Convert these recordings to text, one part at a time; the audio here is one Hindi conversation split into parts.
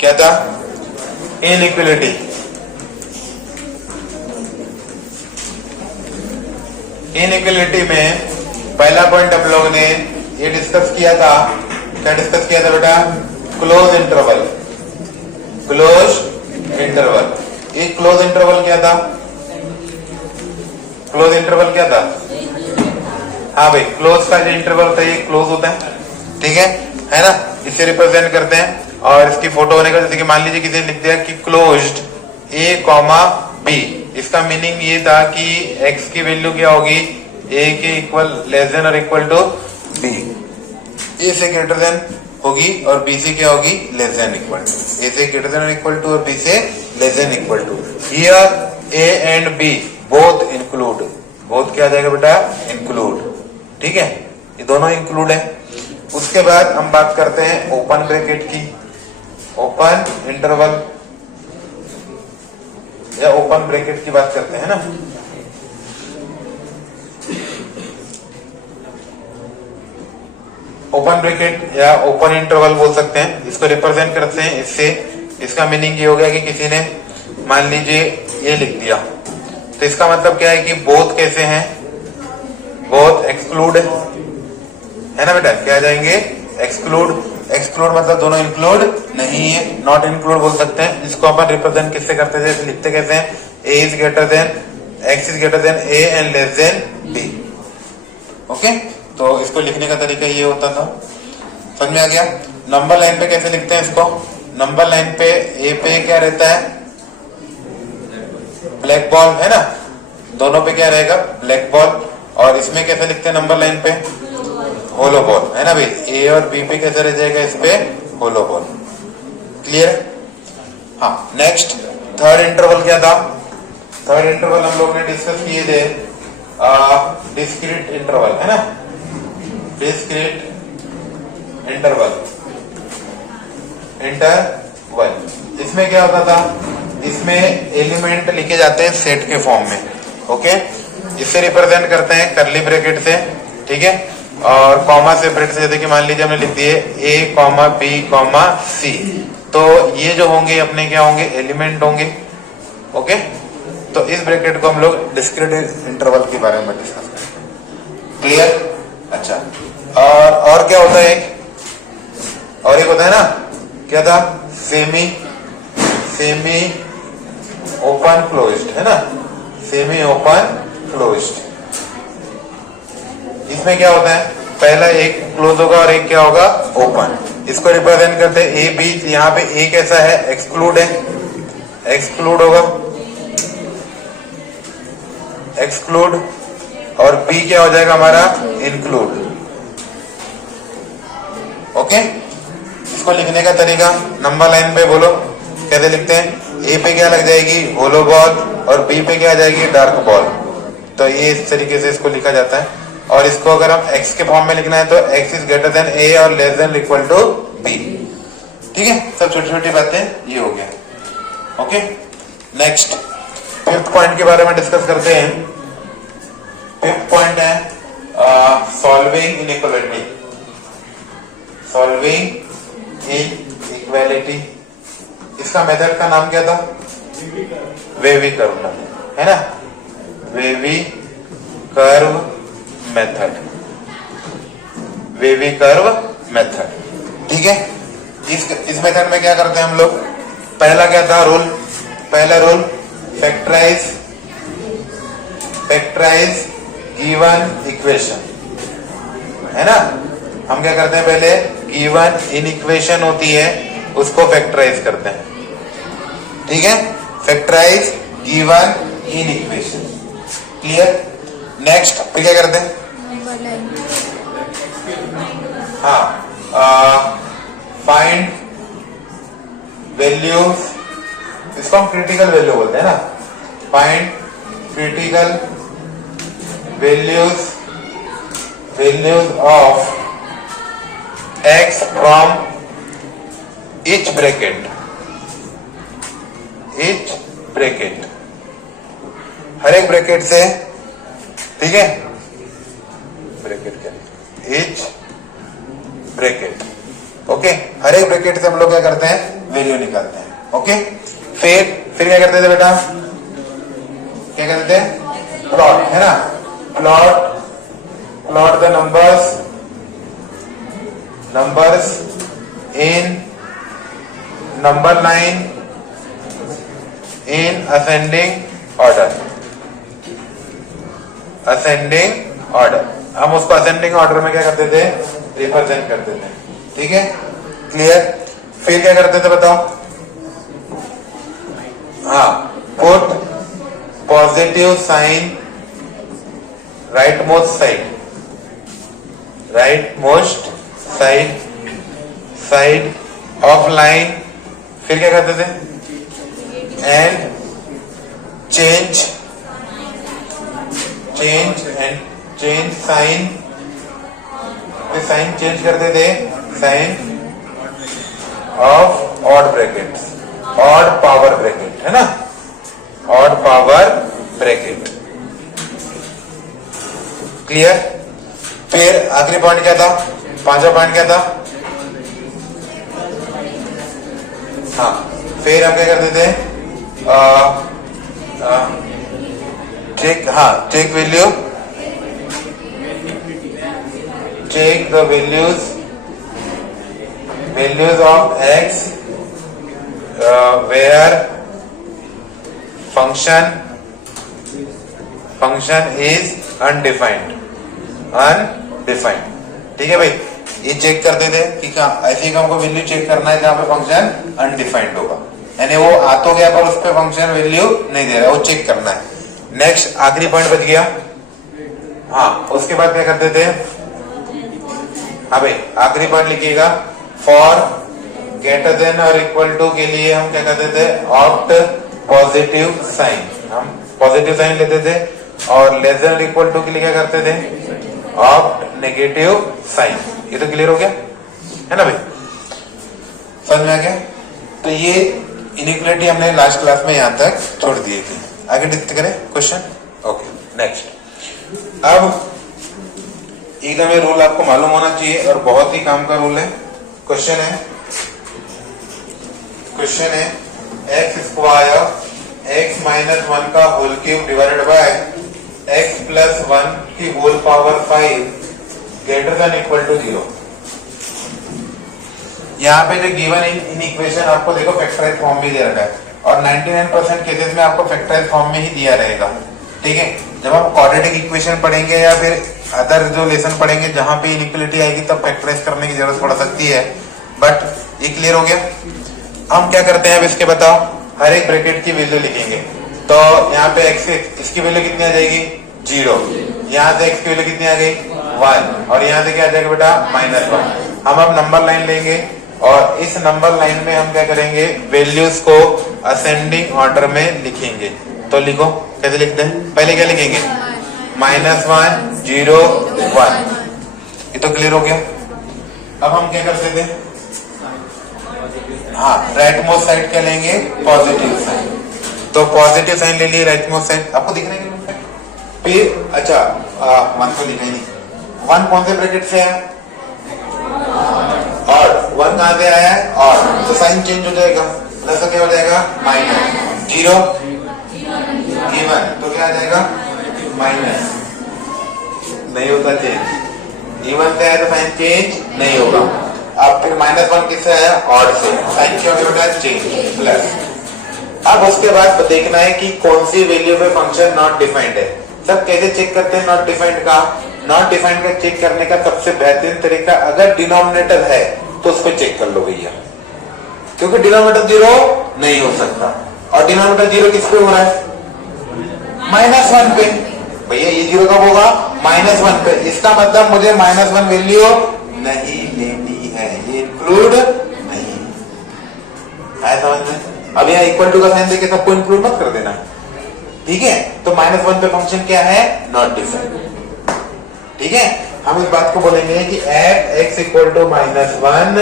क्या था? इनइक्वलिटी। इनइक्वलिटी में पहला पॉइंट हम लोग ने ये डिस्कस किया था। क्या डिस्कस किया था बेटा? Close interval. Close interval. ये क्लोज इंटरवल क्या था? क्लोज इंटरवल क्या था? हाँ भाई, क्लोज का जो इंटरवल था ये क्लोज होता है, ठीक है ना? इसे रिप्रेजेंट करते हैं। और इसकी फोटो होने का, जैसे कि मान लीजिए किसी ने लिख दिया कि क्लोज्ड ए कॉमा बी, इसका मीनिंग ये था कि x की वैल्यू क्या होगी? a के इक्वल, लेस देन और इक्वल टू b। a से ग्रेटर देन होगी और b से क्या होगी? Less than equal to. a से ग्रेटर देन और इक्वल टू और b से less than equal to. Here a and b both include. Both क्या आ जाएगा बेटा? इंक्लूड, ठीक है? ये दोनों इंक्लूड है। उसके बाद हम बात करते हैं ओपन ब्रैकेट की। ओपन इंटरवल या ओपन ब्रैकेट की बात करते हैं ना। ओपन ब्रैकेट या ओपन इंटरवल बोल सकते हैं, इसको रिप्रेजेंट करते हैं इससे। इसका मीनिंग ये हो गया कि किसी ने मान लीजिए ये लिख दिया, तो इसका मतलब क्या है कि बोथ कैसे हैं? बोथ एक्सक्लूड है ना बेटा? क्या आ जाएंगे? एक्सक्लूड। एक्सक्लूड मतलब दोनों इंक्लूड नहीं है, नॉट इंक्लूड बोल सकते हैं। इसको अपन रिप्रेजेंट किससे करते हैं? जैसे लिखते कैसे हैं? a is greater then, x is greater than a and less than b। Okay, तो इसको लिखने का तरीका ये होता था। समझ में आ गया? नंबर लाइन पे कैसे लिखते हैं इसको? नंबर लाइन पे a पे क्या रहता है? ब्लैक बॉल है ना? दोनों पे क्या रहेगा? Black ball. और इसमें कैसे लिखते हैं नंबर लाइन पे? होलो बॉल है ना भाई? ए और बी पे कैसे रह जाएगा? इस पे होलो बॉल। क्लियर? हाँ, नेक्स्ट थर्ड इंटरवल क्या था? थर्ड इंटरवल हम लोग ने डिस्कस किए थे डिस्क्रीट इंटरवल, है ना? Discrete interval. इसमें क्या होता था? इसमें एलिमेंट लिखे जाते हैं सेट के फॉर्म में। ओके, इससे रिप्रेजेंट करते हैं कर्ली ब्रैकेट से, ठीक है? और कॉमा सेपरेट से, जैसे कि मान लीजिए हमने लिख दिए a comma b comma c, तो ये जो होंगे अपने क्या होंगे? एलिमेंट होंगे। ओके, तो इस ब्रैकेट को हम लोग डिस्क्रीट इंटरवल के बारे में डिस्कस करेंगे। क्लियर? अच्छा, और क्या होता है? और एक होता है ना, क्या था? सेमी ओपन क्लोज्ड, है ना? Semi open closed. इसमें क्या होता है? पहला एक क्लोज होगा और एक क्या होगा? ओपन। इसको रिप्रेजेंट करते हैं ए बी। यहाँ पे ए कैसा है? एक्सक्लूड है, एक्सक्लूड होगा, एक्सक्लूड। और बी क्या हो जाएगा हमारा? इंक्लूड। ओके, इसको लिखने का तरीका नंबर लाइन पे बोलो कैसे लिखते हैं? ए पे क्या लग जाएगी? होलो बॉल, और बी पे क्या आ जाएगी? Dark ball. तो ये इस तरीके से इसको लिखा जाता है। और इसको अगर हम x के फॉर्म में लिखना है तो x is greater than a और less than equal to b। ठीक है, सब छोटी छोटी बातें ये हो गया। ओके, नेक्स्ट फिफ्थ पॉइंट के बारे में डिस्कस करते हैं। फिफ्थ पॉइंट है सॉल्विंग इनइक्वालिटी। सॉल्विंग इनइक्वालिटी, इसका मेथड का नाम क्या था? वेवी कर्व, है ना? Wavy curve method, wavy curve method, ठीक है? इस मेथड में क्या करते हैं हम लोग? पहला क्या था रूल? पहला रूल फैक्टराइज गिवन इक्वेशन, है ना? हम क्या करते हैं? पहले गिवन इन इक्वेशन होती है उसको फैक्टराइज करते हैं, ठीक है? Factorise given in equation. Clear? Next फिर क्या करते हैं? हाँ, फाइंड वैल्यूज, इसको हम क्रिटिकल वैल्यू बोलते हैं ना? Find critical values of x from each bracket, हर एक ब्रैकेट से, ठीक है? ब्रैकेट क्या? each bracket. ओके, हर एक ब्रैकेट से हम लोग क्या करते हैं? वैल्यू निकालते हैं। ओके, फिर क्या करते थे बेटा, क्या करते थे, प्लॉट, है ना, plot the numbers in number line in ascending order. हम उसको असेंडिंग ऑर्डर में क्या करते थे, रिप्रेजेंट करते थे। ठीक है, क्लियर। फिर क्या करते थे बताओ, हाँ, put positive sign right most side of line. फिर क्या करते थे, एंड चेंज साइन चेंज करते थे, sign of odd brackets, odd power bracket, है ना, ऑड पावर ब्रैकेट। क्लियर। फिर आखिरी पॉइंट क्या था, पांचवा पॉइंट क्या था, हाँ, फिर हम क्या करते थे, take the values of x where function is undefined। ठीक है भाई, ये चेक करते थे कि ऐसे ही हमको वैल्यू चेक करना है जहां पे फंक्शन अनडिफाइंड होगा, यानी वो आ तो गया पर उस पे फंक्शन वैल्यू नहीं दे रहा, वो चेक करना है। नेक्स्ट आखिरी पॉइंट बच गया। हाँ, उसके बाद क्या करते थे, हाँ भाई आखिरी पॉइंट लिखिएगा, फॉर ग्रेटर देन और इक्वल टू के लिए हम क्या करते थे, ऑप्ट पॉजिटिव साइन, हम पॉजिटिव साइन लेते थे, और लेस देन और इक्वल टू के लिए क्या करते थे, ऑप्ट नेगेटिव साइन। ये तो क्लियर हो गया है ना भाई, समझ में आ गया। तो ये इनइक्वालिटी हमने लास्ट क्लास में यहां तक छोड़ दी थी। आगे देखते करें क्वेश्चन। Okay, next. अब एकदम ये रूल आपको मालूम होना चाहिए और बहुत ही काम का रूल है। क्वेश्चन है एक्स स्क्वायर एक्स माइनस 1 का whole cube divided by x plus 1 की whole power 5 greater than equal to 0। यहाँ पे जो गिवन इन इक्वेशन आपको देखो फैक्टराइज फॉर्म में दे रखा है, और 99% केसेस में आपको फैक्टराइज फॉर्म में ही दिया रहेगा। ठीक है, जब आप क्वाड्रेटिक इक्वेशन पढ़ेंगे या फिर अदर जो लेसन पढ़ेंगे जहां पे इनइक्वालिटी आएगी तब फैक्टराइज करने की जरूरत पड़ सकती है, बट ये क्लियर हो गया। हम क्या करते हैं अब इसके बताओ, हर एक ब्रैकेट की वैल्यू लिखेंगे। तो यहाँ पे एक्स, इसकी वैल्यू कितनी आ जाएगी, 0। यहाँ से एक्स की वैल्यू कितनी आ गई, 1, और यहाँ से क्या आ जाएगा बेटा, -1। हम अब नंबर लाइन लेंगे और इस नंबर लाइन में हम क्या करेंगे, वैल्यूज को असेंडिंग ऑर्डर में लिखेंगे। तो लिखो, कैसे लिखते हैं, पहले क्या लिखेंगे, -1 0 1। ये तो क्लियर हो गया। अब हम क्या करते थे, हाँ, राइट मोस्ट साइड क्या लेंगे, पॉजिटिव साइन। तो पॉजिटिव साइन ले लिए, राइट मोस्ट साइड आपको दिख रहा है। फिर अच्छा 1 को लिखा ही नहीं, 1 कौन से ब्रैकेट से है, ऑड। 1 कहां से आया है, ऑड, तो साइन चेंज हो जाएगा, प्लस क्या हो जाएगा, -0 इवन, तो क्या आ जाएगा, माइनस, नहीं होता चेंज, इवन से आया तो साइन चेंज नहीं होगा। अब फिर -1 किससे आया, ऑड से, साइन क्या हो गया, चेंज, प्लस। अब उसके बाद देखना है कि कौन सी वैल्यू पे फंक्शन नॉट डिफाइंड है। सब कैसे चेक करते हैं नॉट डिफाइंड का, नॉट डिफाइंड का चेक करने का सबसे बेहतरीन तरीका, अगर डिनोमिनेटर है तो उसको चेक कर लो भैया, क्योंकि डिनोमिनेटर 0 नहीं हो सकता, और डिनोमिनेटर 0 किस पे हो रहा है, -1 पे। भैया ये 0 कब होगा, -1 पे, इसका मतलब मुझे -1 वैल्यू नहीं लेनी है, ये इंक्लूड नहीं है, समझ में। अब यहाँ इक्वल टू का साइन देके सबको इंक्लूड मत कर देना, ठीक है। तो -1 पे फंक्शन क्या है, नॉट डिफाइंड। ठीक है, हम इस बात को बोलेंगे कि एट x इक्वल टू -1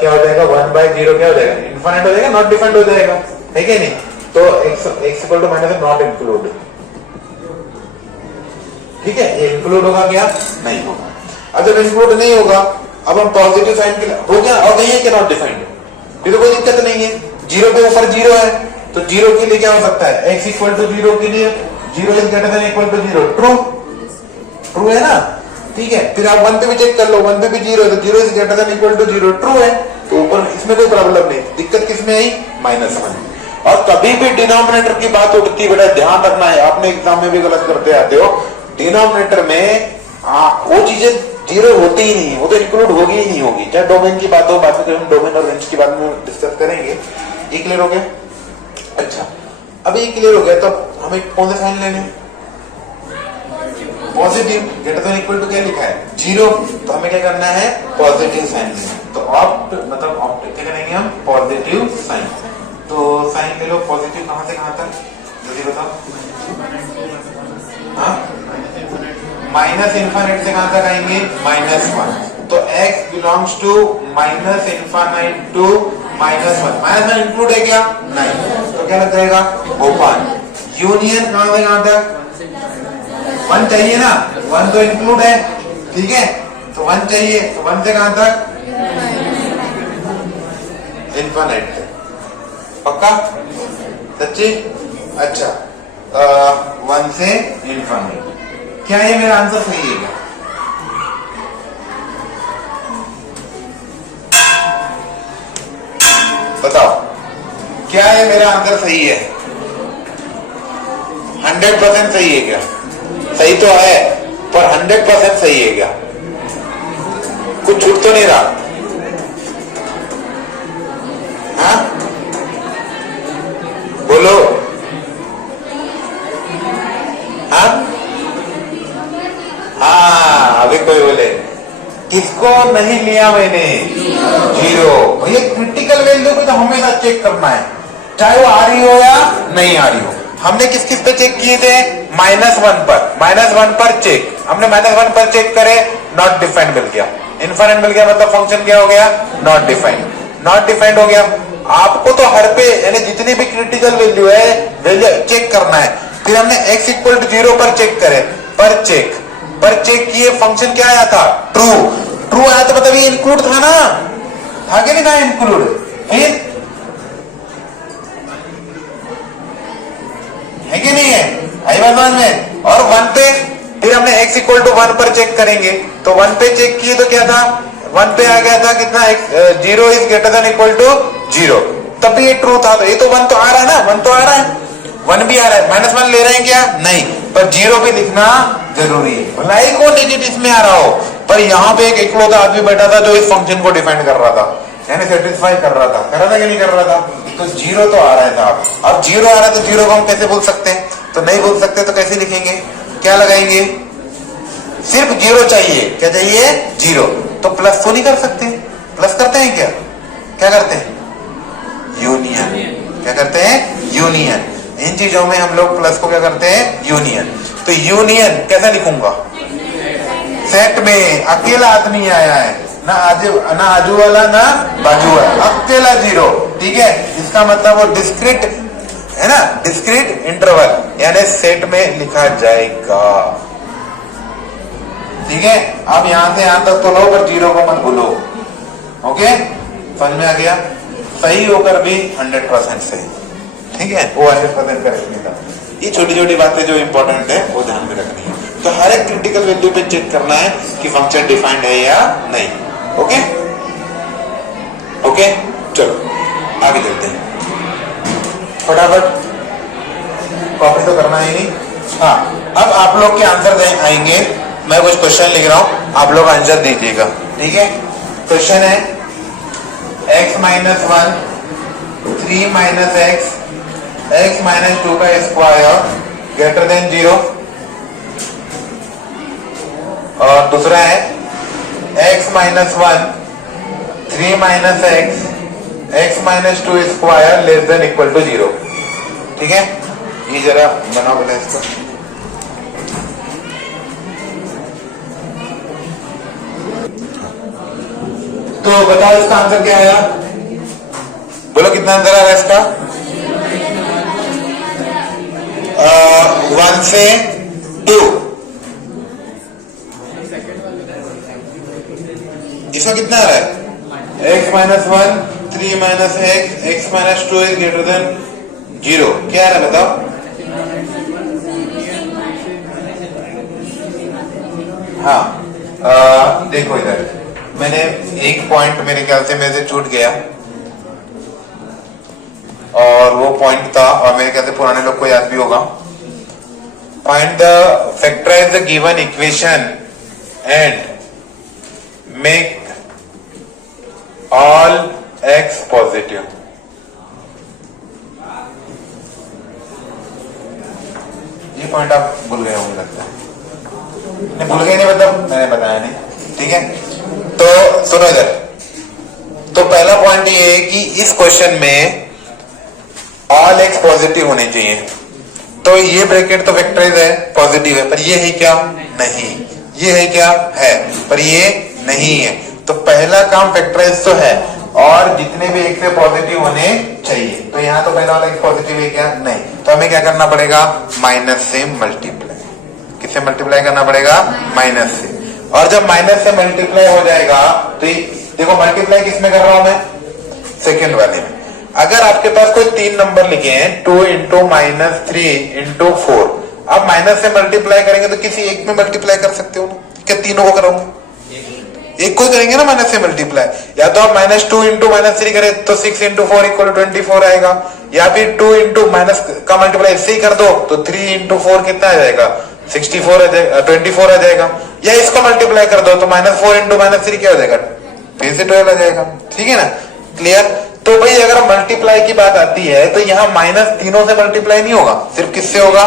क्या हो जाएगा, 1/0 क्या हो जाएगा, इनफाइनाइट हो जाएगा, नॉट डिफाइंड हो जाएगा, है क्या नहीं। तो x equal to -1 not include, ठीक है, ये इंक्लूड होगा क्या, नहीं होगा। अब जब इंक्लूड नहीं होगा, अब हम पॉजिटिव साइन के हो गया, और नहीं है कि नॉट डिफाइंड, फिर तो कोई दिक्कत नहीं है, जीरो के ऊपर जीरो है, तो जीरो के लिए क्या हो सकता है, एक्स इक्वल टू जीरो के लिए zero is greater than equal to zero, true, true है ना, ठीक है। फिर आप वन पे भी चेक कर लो, वन पे भी जीरो है तो zero is greater than equal to zero, true है, तो ऊपर इसमें कोई प्रॉब्लम नहीं। दिक्कत किसमें आई, -1। और कभी भी डिनोमिनेटर की बात उठती है बेटा, ध्यान रखना है, आपने एग्जाम में भी गलत करते आते हो, डिनोमिनेटर में वो चीजें जीरो होती ही नहीं, वो तो इंक्लूड होगी ही नहीं होगी, चाहे डोमेन की बात हो, बाद में हम डोमेन और रेंज की बात में डिस्कस करेंगे। ये क्लियर हो गया? अच्छा, अब ये क्लियर हो गया, तो हमें कौन से साइन लेने, positive, greater than equal to क्या लिखा है, जीरो, तो हमें क्या करना है, पॉजिटिव साइन लेना, तो ऑप्ट मतलब ऑप्ट क्या करेंगे हम, पॉजिटिव साइन। तो साइन ले लो, पॉजिटिव कहां से कहां तक, जल्दी बताओ, हाँ, माइनस इन्फाइनाइट से कहां तक आएंगे, -1, तो x belongs to minus infinite to -1, -1 include है क्या, नहीं, तो क्या लग जाएगा, ओपन, यूनियन कहां से कहां तक, 1 चाहिए ना, 1 तो इंक्लूड है, ठीक है, तो 1 चाहिए, तो 1 से कहां तक, इन्फाइनाइट, पक्का, सच्ची, अच्छा, 1 से इन्फाइनाइट, क्या ये मेरा आंसर सही है क्या, बताओ, क्या ये मेरा आंसर सही है, 100% सही है क्या, सही तो है, पर 100% सही है क्या, कुछ छूट तो नहीं रहा, हाँ बोलो, हाँ हाँ, अभी कोई बोले किसको नहीं लिया मैंने, जीरो, भैया क्रिटिकल वैल्यू को तो हमेशा चेक करना है, चाहे वो आ रही हो या नहीं आ रही हो। हमने किस किस पे चेक किए थे, -1 पर, -1 पर चेक, हमने -1 पर चेक करे, नॉट डिफाइंड मिल गया, इनफाइनाइट मिल गया, मतलब फंक्शन क्या हो गया, नॉट डिफाइंड, नॉट डिफाइंड हो गया। आपको तो हर पे यानी जितनी भी क्रिटिकल वैल्यू है वैल्यू चेक करना है। फिर हमने x इक्वल टू 0 पर चेक करे, पर चेक किए, फंक्शन क्या आया था, ट्रू, ट्रू आया तो मतलब ये इंक्लूड था ना, था कि नहीं था इंक्लूड, फिर है कि नहीं है, आई बात में। और 1 पे फिर हमने x इक्वल टू 1 पर चेक करेंगे, तो 1 पे चेक किए तो क्या था, 1 पे आ गया था कितना, 0 is greater than equal to 0, तब भी ये ट्रू था, तो ये तो 1 तो आ रहा है ना, 1 तो आ रहा है, 1 भी आ रहा है, -1 ले रहे हैं क्या, नहीं, पर 0 भी लिखना जरूरी है, भलाई को डिजिट इसमें आ रहा हो, पर यहाँ पे एक इकलौता आदमी बैठा था जो इस फंक्शन को डिफाइन कर रहा था, यानी सेटिस्फाई कर रहा था कि नहीं कर रहा था, तो 0 तो आ रहा है साहब, अब 0 आ रहा है तो 0 को हम कैसे बोल सकते हैं, तो नहीं बोल सकते, तो कैसे लिखेंगे, क्या लगाएंगे, सिर्फ 0 चाहिए, क्या चाहिए, 0, तो प्लस तो नहीं कर सकते, प्लस करते हैं क्या, क्या करते हैं, यूनियन, क्या करते हैं, यूनियन, इन चीजों में हम लोग प्लस को क्या करते हैं, यूनियन, तो यूनियन कैसा लिखूंगा, सेट में अकेला आदमी आया है, ना आजू वाला ना बाजू वाला, अकेला 0, ठीक है, इसका मतलब वो डिस्क्रीट है ना, डिस्क्रीट इंटरवल, यानी सेट में लिखा जाएगा, ठीक है। अब यहां से यहां तक तो लो, पर 0 को मत भूलो, ओके, समझ में आ गया, सही होकर भी 100% सही, ठीक है, वो 100% करेक्ट नहीं था। ये छोटी छोटी बातें जो इंपॉर्टेंट है वो ध्यान में रखनी है, तो हर एक क्रिटिकल वैल्यू पे चेक करना है कि फंक्शन डिफाइंड है या नहीं, ओके ओके, चलो आगे चलते हैं, फटाफट, कॉपी तो करना ही नहीं, हाँ, अब आप लोग के आंसर आएंगे, मैं कुछ क्वेश्चन लिख रहा हूं, आप लोग आंसर दीजिएगा, ठीक है। क्वेश्चन है x -1 3 - x x -2 का स्क्वायर ग्रेटर देन 0, और दूसरा है x -1 3 - x x -2 square less than equal to 0, ठीक है। ये जरा बनाओ बोले इसको, तो बताओ इसका आंसर क्या आया, बोलो कितना आंसर आ रहा है इसका, 1 से 2, इसका कितना आ रहा है, x -1 3 minus x, x minus 2 is greater than 0। क्या है बताओ? हाँ देखो इधर मैंने एक पॉइंट मेरे ख्याल से मेरे से छूट गया और वो पॉइंट था और मेरे ख्याल से पुराने लोग को याद भी होगा। Find the factorise the given equation and make all x positive. ये पॉइंट आप भूल गए होंगे लगता है। नहीं भूल गए नहीं मतलब मैंने बताया नहीं, ठीक है। तो सुनो इधर, तो पहला पॉइंट ये है कि इस क्वेश्चन में ऑल एक्स पॉजिटिव होने चाहिए। तो ये ब्रैकेट तो वेक्टराइज है, पॉजिटिव है, पर ये है क्या? नहीं। ये है क्या? है, पर ये नहीं है। तो पहला काम फैक्टराइज तो है और जितने भी एक से पॉजिटिव होने चाहिए। तो यहाँ तो पहला वाला एक्स पॉजिटिव है क्या? नहीं। तो हमें क्या करना पड़ेगा? माइनस से मल्टीप्लाई। किससे मल्टीप्लाई करना पड़ेगा? माइनस से। और जब माइनस से मल्टीप्लाई हो जाएगा तो देखो मल्टीप्लाई किसमें कर रहा हूं मैं? सेकेंड वाले में। अगर आपके पास कोई 3 नंबर लिखे हैं 2 इंटू माइनस 3 इंटू 4, आप माइनस से मल्टीप्लाई करेंगे तो किसी एक में मल्टीप्लाई कर सकते हो ना? क्या तीनों को करोगे? एक को करेंगे ना माइनस से मल्टीप्लाई। या तो आप माइनस 2 इंटू माइनस 3 करें तो 6 इंटू 4 इक्वल 24 आएगा, या फिर 2 इंटू माइनस का मल्टीप्लाई इससे ही कर दो तो 3 इंटू 4 कितना आ जाएगा? 64 आ जाएगा, 24 आ जाएगा। या इसको मल्टीप्लाई कर दो तो माइनस 4 इंटू माइनस 3 क्या हो जाएगा? फिर से 12 आ जाएगा। ठीक है ना? क्लियर? तो भाई अगर मल्टीप्लाई की बात आती है तो यहाँ माइनस तीनों से मल्टीप्लाई नहीं होगा, सिर्फ किससे होगा?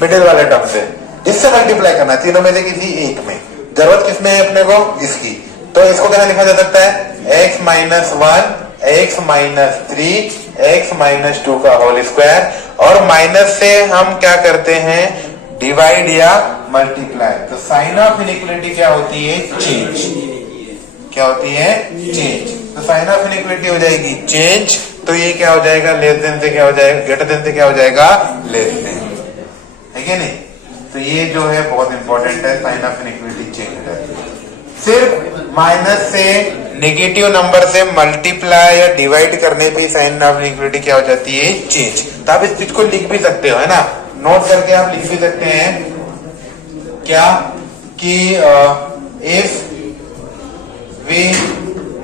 मिडिल वाले टर्म से। इससे मल्टीप्लाई करना, तीनों में से किसी एक में। जरूरत किसमें है अपने को? इसकी। तो इसको क्या लिखा जा सकता है? x minus 1 x minus 3 x minus 2 का होल स्क्वायर। और माइनस से हम क्या करते हैं? डिवाइड या मल्टीप्लाई। तो साइन ऑफ इनइक्वालिटी क्या होती है? चेंज। क्या होती है? चेंज। तो साइन ऑफ इनइक्वालिटी हो जाएगी चेंज। तो ये क्या हो जाएगा? लेस देन से क्या हो जाएगा? ग्रेटर देन से क्या हो जाएगा? Less then. है क्या नहीं? तो ये जो है बहुत इंपॉर्टेंट है, साइन ऑफ इनइक्वालिटी चेंज है। सिर्फ माइनस से नेगेटिव नंबर से मल्टीप्लाई या डिवाइड करने पे साइन ऑफ इनइक्वालिटी क्या हो जाती है? चेंज। तो आप इस चीज को लिख भी सकते हो, है ना? नोट करके आप लिख भी सकते हैं क्या कि if we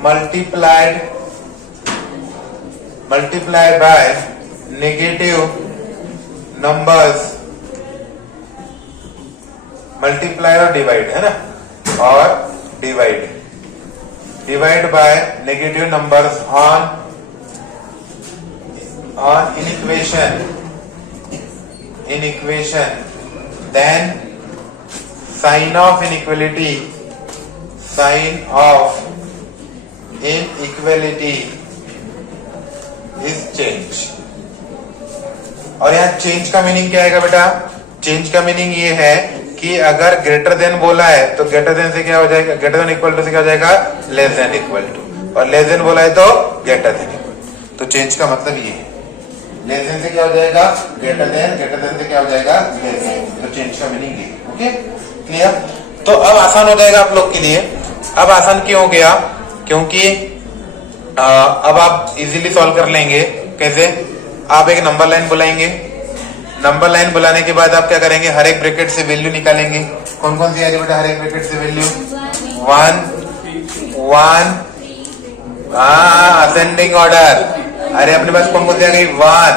multiply by negative numbers, multiply और डिवाइड, है ना? और divide by negative numbers on in equation, then sign of inequality is change। और यहाँ चेंज का मीनिंग क्या आएगा बेटा? चेंज का मीनिंग ये है कि अगर ग्रेटर देन बोला है तो ग्रेटर देन से क्या हो जाएगा? ग्रेटर देन इक्वल टू से क्या हो जाएगा? Less than equal to. और लेस देन बोला है तो ग्रेटर देन इक्वल। तो चेंज का मतलब ये है। लेस देन से क्या हो जाएगा? ग्रेटर देन से क्या हो जाएगा? Less then. तो चेंज का मीनिंग ये। Okay, clear? तो अब आसान हो जाएगा आप लोग के लिए। अब आसान क्यों हो गया? क्योंकि अब आप इजीली सॉल्व कर लेंगे। कैसे? आप एक नंबर लाइन बुलाएंगे, नंबर लाइन बुलाने के बाद आप क्या करेंगे? हर एक ब्रैकेट से वैल्यू निकालेंगे। कौन कौन सी आएगी बेटा हर एक ब्रैकेट से वैल्यू? 1 ascending order. अरे अपने पास कौन कौन सी आ गई? 1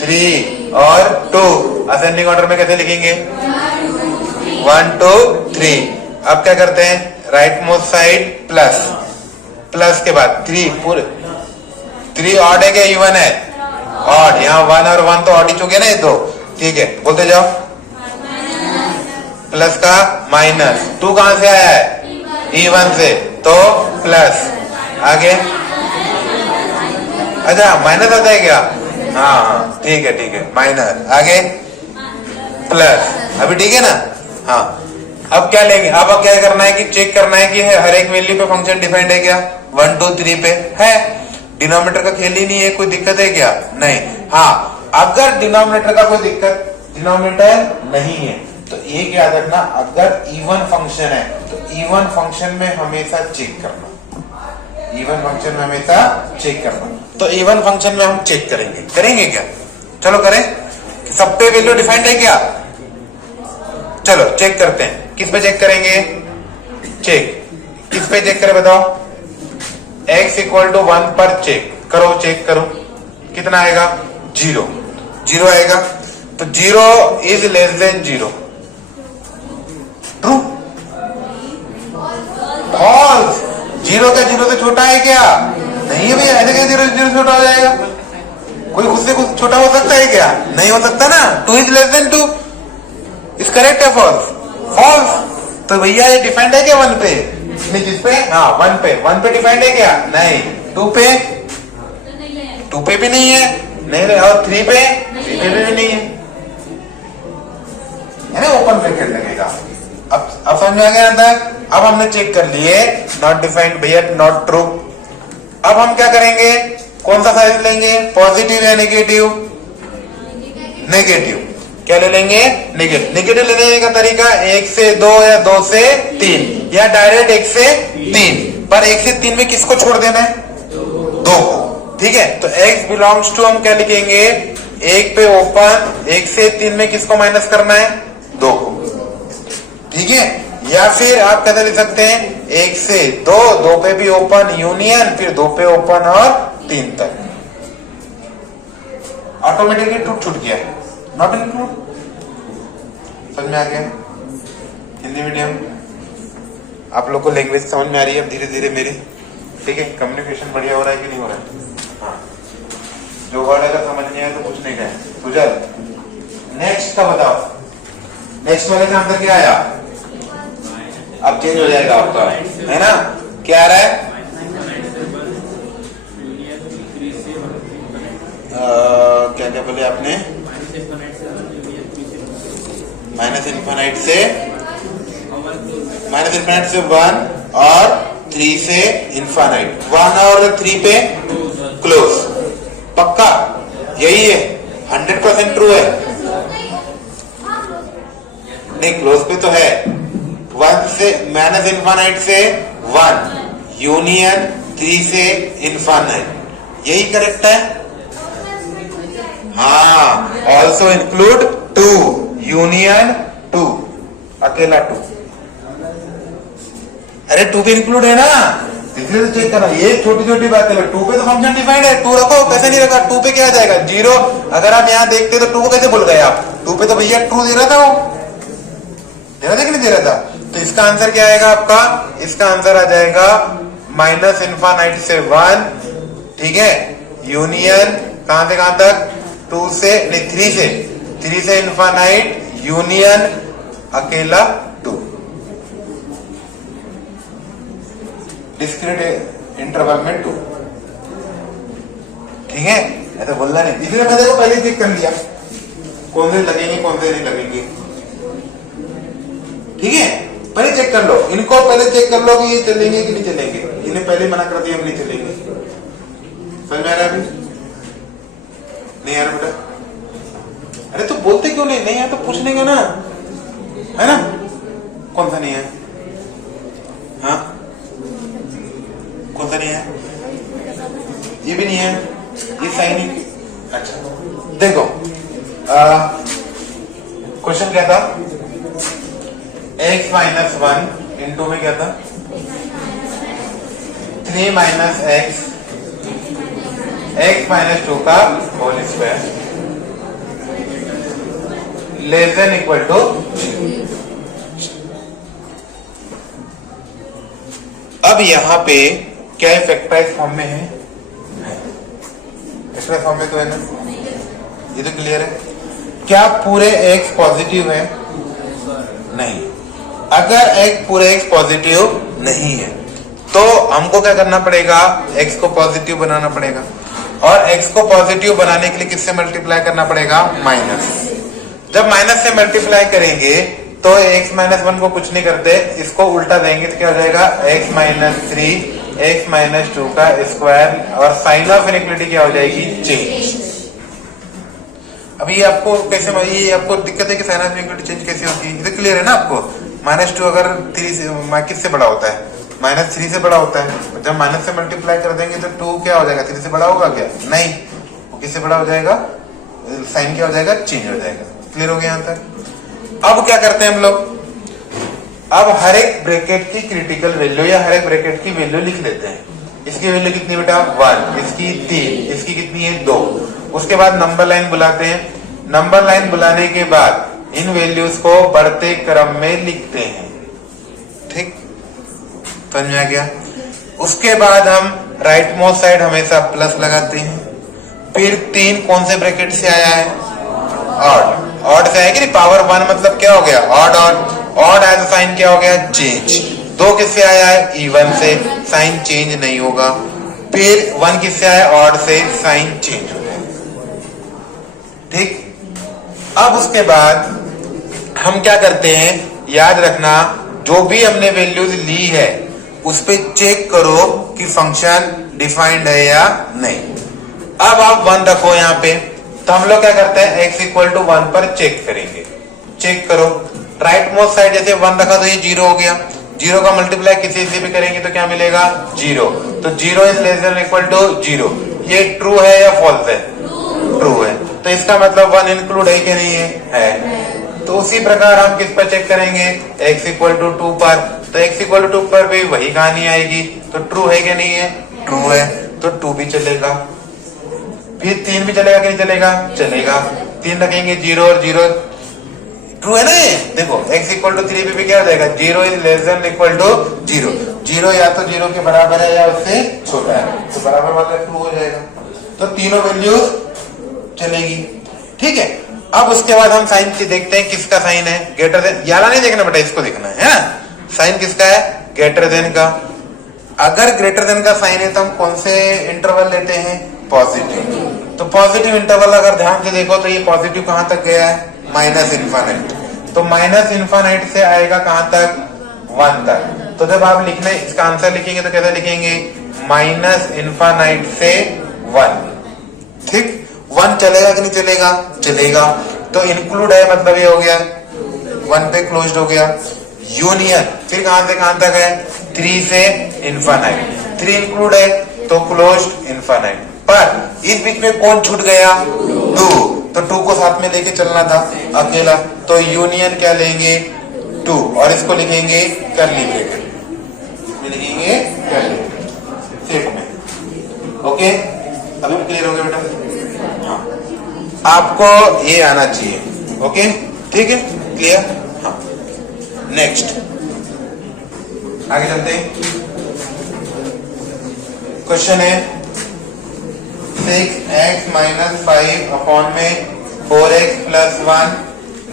3 और 2। असेंडिंग ऑर्डर में कैसे लिखेंगे? 1 2 3। अब क्या करते हैं? राइट मोस्ट साइड प्लस के बाद 3 पूरे 3 ऑड है क्या इवन है? ऑड। यहाँ 1 और 1 तो ऑड ही चुके ना ये तो। ठीक है, बोलते जाओ। प्लस का माइनस 2 कहां से आया है? इवन से, तो प्लस। आगे अच्छा माइनस आता है क्या? हाँ ठीक है माइनस। आगे प्लस। अभी ठीक है ना? हाँ अब क्या लेंगे? अब क्या करना है कि चेक करना है कि हर एक वैल्यू पे फंक्शन डिफाइंड है क्या? 1 2 3 पे है। डिनोमिनेटर का खेल ही नहीं है। कोई दिक्कत है क्या? नहीं। हाँ अगर डिनोमिनेटर का कोई दिक्कत, डिनोमिनेटर नहीं है तो एक याद रखना, अगर इवन फंक्शन है तो इवन फंक्शन में हमेशा चेक करना। इवन फंक्शन में हमेशा चेक करना। तो इवन फंक्शन में हम चेक करेंगे क्या? चलो करें। सब पे वैल्यू डिफाइंड है क्या? चलो चेक करते हैं। किस पे चेक करेंगे? किस पे चेक करें बताओ? x इक्वल टू 1 पर चेक करो। कितना आएगा? 0 आएगा। तो 0 is less than 0। True? False. 0 का 0 से छोटा है क्या? नहीं है भैया। ऐसे कैसे 0 से छोटा हो जाएगा? कोई खुद से कुछ छोटा हो सकता है क्या? नहीं हो सकता ना। 2 is less then 2 is correct है फॉल्स? फॉल्स। तो भैया ये डिफाइंड है क्या 1 पे? नहीं, किस पे? हाँ 1 पे डिफाइंड है क्या? नहीं। 2 पे भी नहीं है। नहीं। और 3 पे भी नहीं है ना। ओपन ब्रैकेट लगेगा। अब समझ में आ गया अंदर? अब हमने चेक कर लिए नॉट डिफाइंड भैया, नॉट ट्रू। अब हम क्या करेंगे? कौन सा साइज लेंगे? पॉजिटिव या नेगेटिव? नेगेटिव। क्या ले लेंगे? नेगेटिव लेने का तरीका 1 से 2 या 2 से 3 या डायरेक्ट 1 से 3। पर 1 से 3 में किसको छोड़ देना है? 2 को। ठीक है। तो x बिलोंग्स टू हम क्या लिखेंगे? 1 पे ओपन, 1 से 3 में किसको माइनस करना है? 2 को। ठीक है। या फिर आप कैसे लिख सकते हैं? 1 से 2 पे भी ओपन यूनियन, फिर 2 पे ओपन और 3 तक। ऑटोमेटिकली छूट गया। Not include. समझ में आ गया? हिंदी मीडियम आप लोग को लैंग्वेज समझ में आ रही है अब धीरे धीरे मेरी? ठीक है। कम्युनिकेशन बढ़िया हो रहा है कि नहीं हो रहा है? हाँ। जो वर्ड अगर समझ नहीं आया तो कुछ नहीं कहें। सुजल, नेक्स्ट का बताओ। नेक्स्ट वाले का आंसर क्या आया? अब चेंज हो जाएगा आपका, है ना? क्या आ रहा है? क्या बोले आपने? माइनस इन्फिनिट से 1 और 3 से इन्फिनिट। 1 और 3 पे क्लोज। पक्का यही है? 100% ट्रू है? नहीं, क्लोज पे तो है। 1 से माइनस इन्फिनिट से 1 यूनियन 3 से इन्फिनिट, यही करेक्ट है? हाँ। ऑल्सो इंक्लूड 2 यूनियन 2, अकेला 2। अरे 2 भी इंक्लूड है ना, इसलिए तो चेक करना। ये छोटी छोटी बात है। 2 पे तो फंक्शन डिफाइंड है। 2 रखो, कैसे नहीं रखा? 2 पे क्या आ जाएगा? 0। अगर आप यहाँ देखते तो 2 को कैसे भूल गए आप? 2 पे तो भैया ट्रू दे रहा था, वो दे रहा था कि नहीं दे रहा था? तो इसका आंसर क्या आएगा आपका? इसका आंसर आ जाएगा माइनस इन्फिनिट से 1, ठीक है, यूनियन कहां से कहां तक? 2 से नहीं 3 से इन्फिनिट यूनियन अकेला 2। डिस्क्रीट इंटरवल में 2। ठीक है। ऐसा बोलना नहीं, इसलिए मैंने को पहले चेक कर लिया कौन से लगेंगे कौन से नहीं लगेंगे। ठीक है। पहले चेक कर लो, इनको पहले चेक कर लो कि ये चलेंगे कि नहीं चलेंगे। इन्हें पहले मना कर दिया हम नहीं चलेंगे। समझ में आ रहा है अभी? नहीं यार बेटा, अरे तो बोलते क्यों नहीं है? तो पूछने का ना, है ना? कौन सा नहीं है? हाँ, कौन सा नहीं है? ये भी नहीं है, ये सही नहीं। अच्छा देखो, क्वेश्चन क्या था? x माइनस 1 इंटू में क्या था? 3 माइनस x माइनस 2 का whole square less than equal to. अब यहां पे क्या फैक्टराइज फॉर्म में है? एक्सप्रेस फॉर्म में तो है ना? ये तो क्लियर है। क्या पूरे x पॉजिटिव है? नहीं। अगर x पूरे x पॉजिटिव नहीं है तो हमको क्या करना पड़ेगा? x को पॉजिटिव बनाना पड़ेगा, और x को पॉजिटिव बनाने के लिए किससे मल्टीप्लाई करना पड़ेगा? माइनस। जब माइनस से मल्टीप्लाई करेंगे तो x माइनस 1 को कुछ नहीं करते, इसको उल्टा देंगे तो क्या हो जाएगा? x माइनस 3 x माइनस 2 का स्क्वायर, और साइन ऑफ इनइक्वालिटी क्या हो जाएगी? चेंज। अभी ये आपको कैसे, ये आपको दिक्कत है कि साइन ऑफ इनइक्वालिटी चेंज कैसे होती है? ये क्लियर है ना आपको? -2 अगर 3 से किससे बड़ा होता है? -3 से बड़ा होता है। जब माइनस से मल्टीप्लाई कर देंगे तो 2 क्या हो जाएगा, 3 से बड़ा होगा क्या, नहीं, किससे बड़ा हो जाएगा, साइन क्या हो जाएगा, चेंज हो जाएगा। क्लियर हो गया यहाँ तक। अब क्या करते हैं हम लोग, अब हर एक ब्रैकेट की क्रिटिकल वैल्यू या हर एक ब्रैकेट की वैल्यू लिख लेते हैं। इसकी वैल्यू कितनी बेटा 1, इसकी 3, इसकी कितनी है 2। उसके बाद नंबर लाइन बुलाते हैं। नंबर लाइन बुलाने के बाद इन वैल्यूज को बढ़ते क्रम में लिखते हैं। ठीक, समझ में आ गया। उसके बाद हम राइट मोस्ट साइड हमेशा प्लस लगाते हैं। फिर 3 कौन से ब्रैकेट से आया है, ऑड, ऑड से आया कि नहीं, पावर 1 मतलब क्या हो गया, odd, odd, odd as sign क्या हो गया, चेंज। 2 किससे आया है, इवन से, साइन चेंज नहीं होगा। फिर 1 किससे आया, ऑड से, साइन चेंज हो जाएगा। ठीक, अब उसके बाद हम क्या करते हैं, याद रखना जो भी हमने वैल्यूज ली है उस पे चेक करो कि फंक्शन डिफाइंड है या नहीं। अब आप 1 रखो यहाँ पे, तो हम लोग क्या करते हैं, x इक्वल टू 1 पर चेक करेंगे। चेक करो, राइट मोस्ट साइड जैसे 1 रखा तो ये 0 हो गया। 0 का मल्टीप्लाई किसी से भी करेंगे तो क्या मिलेगा, 0। तो 0 is less than equal to 0। ये ट्रू है या फॉल्स है, ट्रू है। तो इसका मतलब 1 इंक्लूड है कि नहीं है। तो उसी प्रकार हम किस पर चेक करेंगे, x इक्वल टू 2 पर। तो x इक्वल टू 2 पर भी वही कहानी आएगी। तो ट्रू है कि नहीं है, ट्रू है, तो 2 भी चलेगा। फिर 3 भी चलेगा कि नहीं चलेगा, चलेगा। 3 रखेंगे 0 और 0, ट्रू है ना ये। देखो x इक्वल टू 3 भी क्या हो जाएगा, 0 is less than equal to 0। 0 या तो 0 के बराबर है या उससे छोटा है, तो बराबर वाला ट्रू हो जाएगा। तो तीनों वैल्यू चलेगी। ठीक है, अब उसके बाद हम साइन देखते हैं किसका साइन है, ग्रेटर देन, याला नहीं देखना बेटा, इसको देखना है ना। साइन किसका है, ग्रेटर देन का। अगर ग्रेटर देन का साइन है तो हम कौन से इंटरवल लेते हैं, पॉजिटिव। तो पॉजिटिव इंटरवल अगर ध्यान से देखो तो ये पॉजिटिव कहां तक गया है, माइनस इन्फानाइट। तो माइनस इन्फानाइट से आएगा कहां तक, 1 तक। तो जब आप लिखने इसका आंसर लिखेंगे तो कैसे लिखेंगे, माइनस इन्फानाइट से 1। ठीक, 1 चलेगा कि नहीं चलेगा, चलेगा। तो इंक्लूड है मतलब ये हो गया 1 पे क्लोज्ड हो गया। यूनियन फिर कहां से कहां तक है, 3 से इन्फानाइट। 3 इंक्लूड है तो क्लोज्ड इन्फानाइट। पर इस बीच में कौन छूट गया, 2। तो 2 को साथ में लेके चलना था अकेला, तो यूनियन क्या लेंगे, 2, और इसको लिखेंगे कर्ली ब्रैकेट, लिखेंगे कर्ली सेट में। ओके, अभी क्लियर हो गया बेटा। हाँ, आपको ये आना चाहिए। ओके, ठीक है, क्लियर। हाँ, नेक्स्ट आगे चलते हैं। क्वेश्चन है 6x माइनस 5 अपॉन में 4x प्लस 1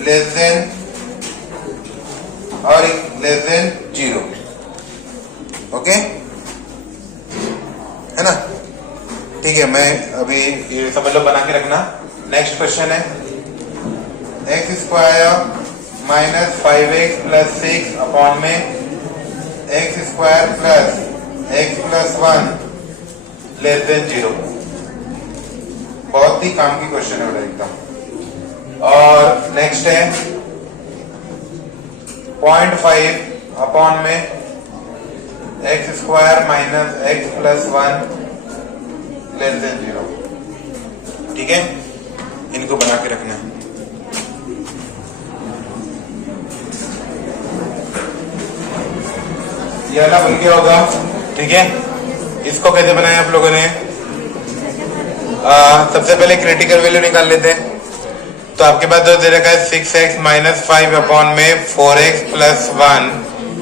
लेस देन और लेस देन 0। ओके, है ना, ठीक है। मैं अभी ये समझ लो, बना के रखना। नेक्स्ट क्वेश्चन है x square minus 5x plus 6 upon में x square plus x plus 1 less than 0। बहुत ही काम की क्वेश्चन है एकदम। और नेक्स्ट है 0.5 अपॉन में x square minus x plus 1 less than 0। ठीक है, इनको बना के रखना है। ये वाला बन गया होगा। ठीक है, इसको कैसे बनाया आप लोगों ने, सबसे पहले क्रिटिकल वैल्यू निकाल लेते हैं। तो आपके पास जो दे रखा है 6x माइनस 5 अपॉन में 4x प्लस 1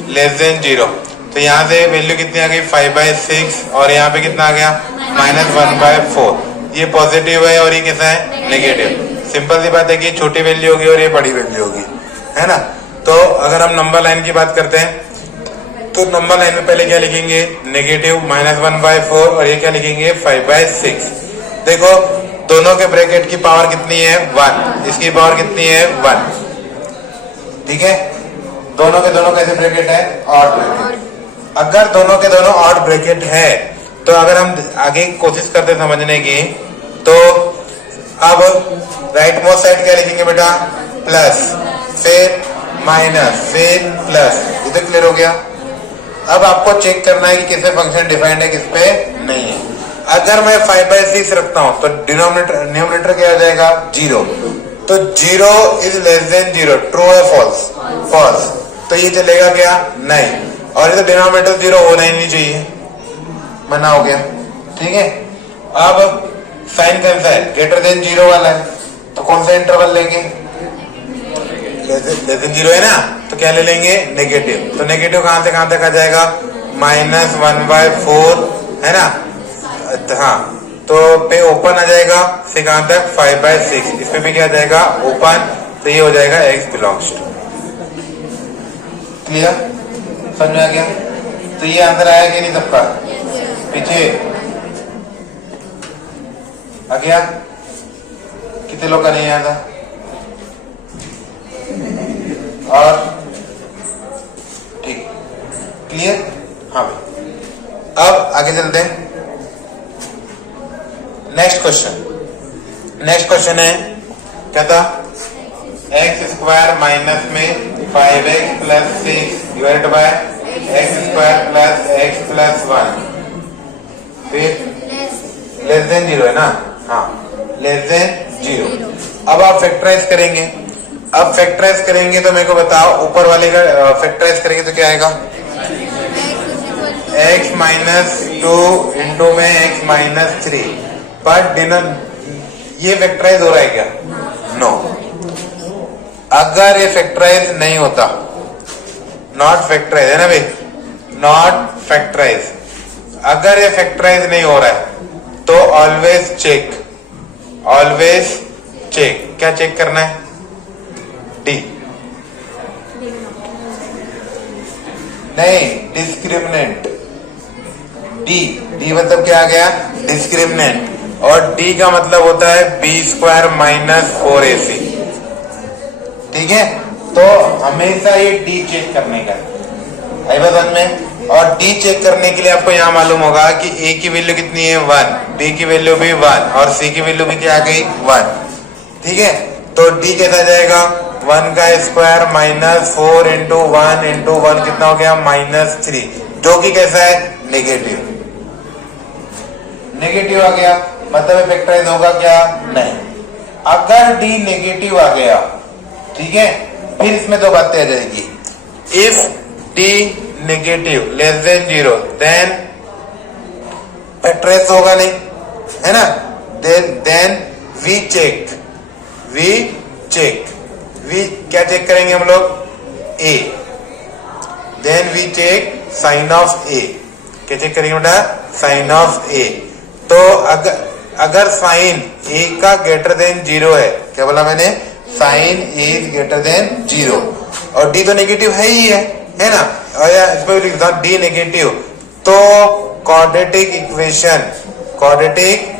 लेस देन 0। तो यहाँ से वैल्यू कितनी आ गई, 5/6, और यहाँ पे कितना आ गया, -1/4। ये पॉजिटिव है और ये कैसा है, नेगेटिव। सिंपल सी बात है कि छोटी वैल्यू होगी और ये बड़ी वैल्यू होगी, है ना। तो अगर हम नंबर लाइन की बात करते हैं तो नंबर लाइन में पहले क्या लिखेंगे, नेगेटिव -1/4, और ये क्या लिखेंगे, 5/6। देखो दोनों के ब्रैकेट की पावर कितनी है, 1, इसकी पावर कितनी है, 1। ठीक है, दोनों के दोनों कैसे ब्रैकेट है, ऑड ब्रैकेट। अगर दोनों के दोनों ऑड ब्रैकेट है तो अगर हम आगे कोशिश करते समझने की, तो अब राइट मोस्ट साइड क्या लिखेंगे बेटा, प्लस, फिर माइनस, फिर प्लस। ये तो क्लियर हो गया। अब आपको चेक करना है कि किस पे फंक्शन डिफाइंड है, किस पे नहीं है। अगर मैं 5/6 रखता हूं तो न्यूमरेटर क्या हो जाएगा 0, तो 0 इज लेस देन 0, ट्रू है फॉल्स, फॉल्स, तो ये चलेगा क्या नहीं, और ये तो डिनोमिनेटर 0 होना ही नहीं चाहिए, मना हो गया। ठीक है, अब साइन कौन सा है, ग्रेटर देन 0 वाला है, तो कौन सा इंटरवल लेंगे, लेस देन 0 है ना, तो क्या ले लेंगे नेगेटिव, तो नेगेटिव कहां से कहां तक आ जाएगा -1/4 है ना, हाँ, तो पे ओपन आ जाएगा, से कहां तक 5/6, इसमें भी क्या आ जाएगा ओपन, तो ये हो जाएगा x बिलोंग्स टू। क्लियर, समझ में आ गया, तो ये आंसर आया कि नहीं सबका, पीछे आ गया, कितने लोग का नहीं आया था, और ठीक, क्लियर, हाँ भाई। अब आगे चलते हैं, नेक्स्ट क्वेश्चन है क्या था, x² माइनस में 5x plus 6 divide by x² plus x plus 1, फिर लेस देन 0 है ना, हाँ लेस देन 0। अब आप फैक्टराइज करेंगे, अब फैक्टराइज करेंगे तो मेरे को बताओ, ऊपर वाले का फैक्टराइज करेंगे तो क्या आएगा, x माइनस 2 इंटू में x माइनस 3, पर ये फैक्टराइज हो रहा है क्या, नो। अगर ये फैक्टराइज नहीं होता, नॉट फैक्टराइज है ना भाई, नॉट फैक्टराइज, अगर ये फैक्टराइज नहीं हो रहा है तो ऑलवेज चेक, क्या चेक करना है, डी नहीं, डिस्क्रिमिनेंट, डी मतलब क्या आ गया डिस्क्रिमिनेंट, और डी का मतलब होता है b² माइनस 4ac। ठीक है, तो हमेशा ये डी चेक करने का है, समझ में, और डी चेक करने के लिए आपको यहाँ मालूम होगा कि a की वैल्यू कितनी है 1, b की वैल्यू भी 1, और c की वैल्यू भी क्या आ गई 1। ठीक है, तो d कैसा जाएगा 1 का स्क्वायर माइनस 4 इंटू 1 इंटू 1 कितना हो गया -3, जो कि कैसा है नेगेटिव आ गया, मतलब फैक्टराइज होगा क्या नहीं। अगर d नेगेटिव आ गया, ठीक है, फिर इसमें दो बातें आ जाएगी, if d negative less than 0 then factorise होगा नहीं, है ना, देन वी क्या चेक करेंगे हम लोग, a, then we check sign of a, क्या चेक करेंगे बेटा, साइन ऑफ a। तो अगर साइन a का ग्रेटर देन 0 है, क्या बोला मैंने, sign a is greater than 0, और d तो नेगेटिव है ही है ना, और इसमें लिख दो d नेगेटिव, तो क्वाड्रेटिक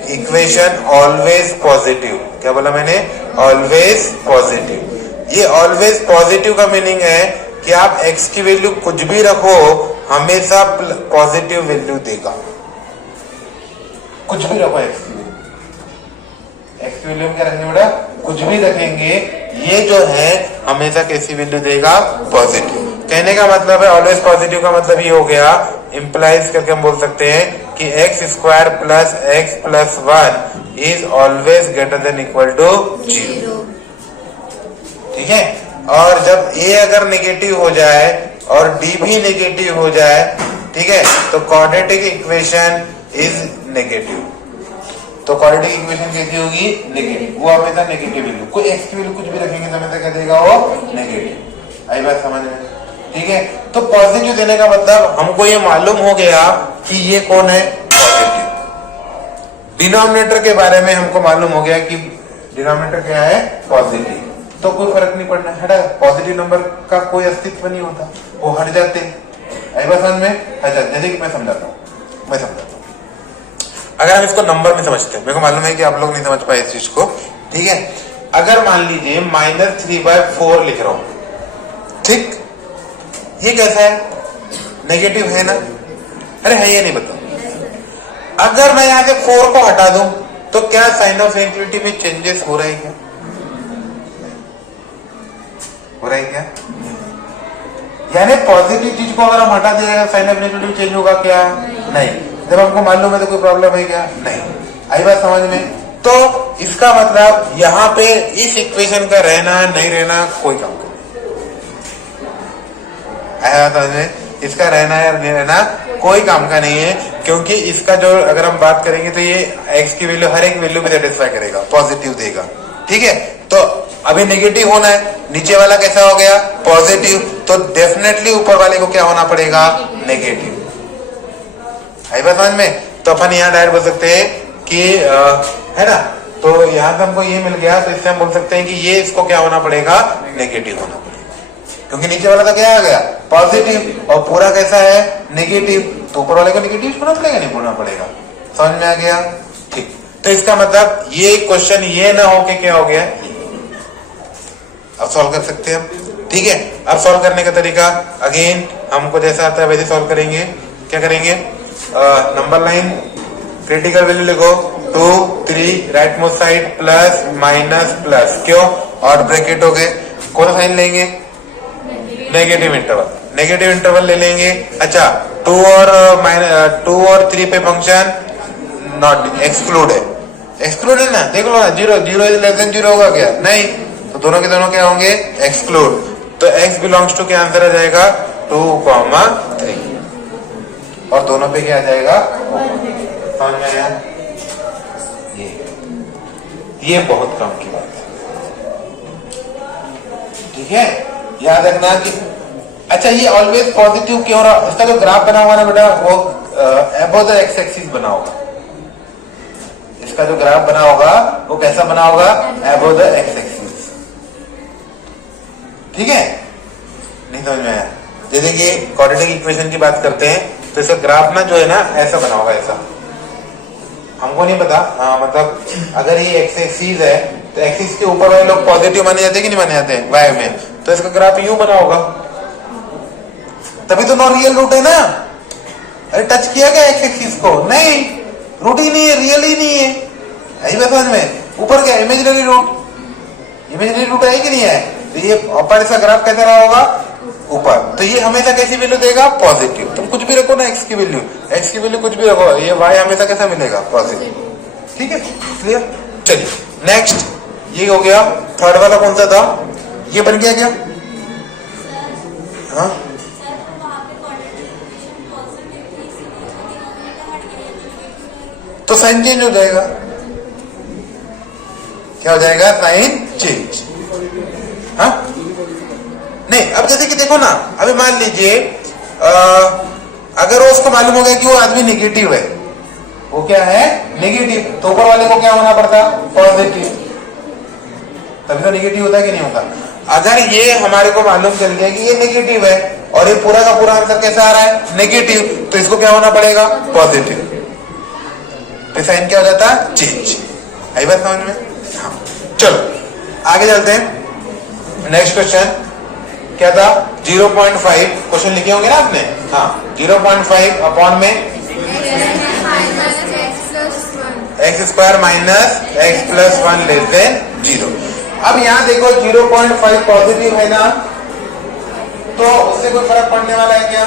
इक्वेशन ऑलवेज पॉजिटिव, क्या बोला मैंने, ऑलवेज पॉजिटिव। ये ऑलवेज पॉजिटिव का मीनिंग है कि आप x की वैल्यू कुछ भी रखो, हमेशा पॉजिटिव वैल्यू देगा, कुछ भी रखो x की वैल्यू क्या रखेंगे बेटा, कुछ भी रखेंगे, ये जो है हमेशा कैसी वैल्यू देगा, पॉजिटिव। कहने का मतलब है ऑलवेज पॉजिटिव का मतलब ये हो गया, इंप्लाइज करके हम बोल सकते हैं कि x² plus x plus 1 is always greater than equal to 0। ठीक है, और जब a अगर नेगेटिव हो जाए और d भी नेगेटिव हो जाए, ठीक है, तो क्वाड्रेटिक इक्वेशन इज नेगेटिव। तो क्वाड्रेटिक इक्वेशन कैसी होगी, नेगेटिव, वो हमेशा नेगेटिव वैल्यू, कोई x की वैल्यू कुछ भी रखेंगे तो हमेशा क्या देगा, वो नेगेटिव। आई बात समझ में, ठीक है। तो पॉजिटिव देने का मतलब हमको ये मालूम हो गया कि ये कौन है, पॉजिटिव। डिनोमिनेटर के बारे में हमको मालूम हो गया कि डिनोमिनेटर क्या है, पॉजिटिव, तो कोई फर्क नहीं पड़ना, हटा, पॉजिटिव नंबर का कोई अस्तित्व नहीं होता, वो हट जाते हैं। आई बात समझ में, अच्छा, जैसे कि मैं समझाता हूँ, अगर हम इसको नंबर में समझते हैं, मेरे को मालूम है कि आप लोग नहीं समझ पाए इस चीज को, ठीक है। अगर मान लीजिए -3/4 लिख रहा हूं, ठीक, ये कैसा है, नेगेटिव है ना, अरे है ये नहीं बताओ। अगर मैं यहां से 4 को हटा दूं तो क्या साइन ऑफ इनफिनिटी में चेंजेस हो रहे हैं क्या, हो रहे हैं क्या, यानी पॉजिटिव चीज को अगर हम हटा देंगे साइन ऑफ नेगेटिव चेंज होगा क्या? नहीं। जब हमको मालूम है तो कोई प्रॉब्लम है क्या? नहीं। आई बात समझ में? तो इसका मतलब यहाँ पे इस इक्वेशन का रहना नहीं रहना कोई काम का आया समझ में? इसका रहना या नहीं रहना कोई काम का नहीं है, क्योंकि इसका जो अगर हम बात करेंगे तो ये एक्स की वैल्यू हर एक वैल्यू में सेटिस्फाई करेगा, पॉजिटिव देगा। ठीक है, तो अभी नेगेटिव होना है, नीचे वाला कैसा हो गया? पॉजिटिव, तो डेफिनेटली ऊपर वाले को क्या होना पड़ेगा? नेगेटिव। आई बात समझ में? तो अपन यहाँ डायरेक्ट बोल सकते हैं कि है ना, तो यहाँ से हमको ये मिल गया, तो इससे हम बोल सकते हैं कि ये इसको क्या होना पड़ेगा? नेगेटिव होना पड़ेगा, क्योंकि नीचे वाला तो क्या आ गया? पॉजिटिव, और पूरा कैसा है? नेगेटिव, तो ऊपर वाले को नेगेटिव होना पड़ेगा नहीं बोलना पड़ेगा। समझ में आ गया? ठीक। तो इसका मतलब ये क्वेश्चन ये ना हो के क्या हो गया? अब सॉल्व कर सकते हैं हम। ठीक है, अब सॉल्व करने का तरीका अगेन हमको जैसा आता है वैसे सॉल्व करेंगे। क्या करेंगे? नंबर लाइन क्रिटिकल वैल्यू लिखो 2 3 right most side plus minus plus, क्यों? और ब्रैकेट हो गए। कौन साइन लेंगे? Negative interval. नेगेटिव इंटरवल ले लेंगे। अच्छा, 2 और 3 पे फंक्शन नॉट एक्सक्लूड है, एक्सक्लूड है ना, देख लो ना, 0 0 इज लेस देन 0 होगा क्या? नहीं, तो दोनों के दोनों क्या होंगे? एक्सक्लूड। तो x बिलोंग्स टू क्या आंसर आ जाएगा? 2, 3, और दोनों पे क्या आ जाएगा? समझ में आया? ये बहुत काम की बात है। ठीक है, याद रखना कि अच्छा ये ऑलवेज पॉजिटिव क्यों रहा? इसका जो ग्राफ बना हुआ ना बेटा, वो अबव द एक्स एक्सिस बना होगा। इसका जो ग्राफ बना होगा वो कैसा बना होगा? Above the x axis. ठीक है, नहीं समझ में आया? जैसे कि क्वाड्रेटिक इक्वेशन की बात करते हैं तो इसका ग्राफ ना जो है ना ऐसा बना होगा, ऐसा। हमको नहीं पता, मतलब अगर ये एक्स एक्सिस है तो एक्सिस के ऊपर वाले लोग पॉजिटिव माने जाते हैं कि नहीं माने जाते हैं वाई में, तो इसका ग्राफ यूं बना होगा, तभी तो नॉन रियल रूट है ना। अरे टच किया क्या एक्स एक्सिस को? नहीं, रूट ही नहीं है, रियल ही नहीं है। ऐसी बात समझ में? ऊपर क्या इमेजिनरी रूट, इमेजिनरी रूट है कि नहीं है? तो ये ऊपर इसका ग्राफ कैसा रहा होगा? ऊपर। तो ये हमेशा कैसी वैल्यू देगा? पॉजिटिव। तुम कुछ भी रखो ना, एक्स की वैल्यू कुछ भी रखो, ये वाई हमेशा कैसा मिलेगा? पॉजिटिव। ठीक है, क्लियर? चलिए नेक्स्ट, ये हो गया। थर्ड वाला कौन सा था? ये बन गया क्या? हाँ, तो साइन चेंज हो जाएगा। क्या हो जाएगा? Sign change. हाँ, नहीं, अब जैसे कि देखो ना, अभी मान लीजिए अगर उसको मालूम हो गया कि वो आदमी नेगेटिव है, वो क्या है? नेगेटिव, तो ऊपर वाले को क्या होना पड़ता? पॉजिटिव, तभी तो नेगेटिव होता है कि नहीं होता? अगर ये हमारे को मालूम चल गया कि ये नेगेटिव है और ये पूरा का पूरा आंसर कैसा आ रहा है? नेगेटिव, तो इसको क्या होना पड़ेगा? पॉजिटिव। तो साइन क्या हो जाता? चेंज। आई बात समझ में? हाँ, चलो आगे चलते हैं। नेक्स्ट क्वेश्चन क्या था? 0.5 क्वेश्चन लिखे होंगे ना आपने? हाँ, 0.5 अपॉन में x square minus x plus 1 less than 0। अब यहाँ देखो 0.5 पॉजिटिव है ना, तो उससे कोई फर्क पड़ने वाला है क्या?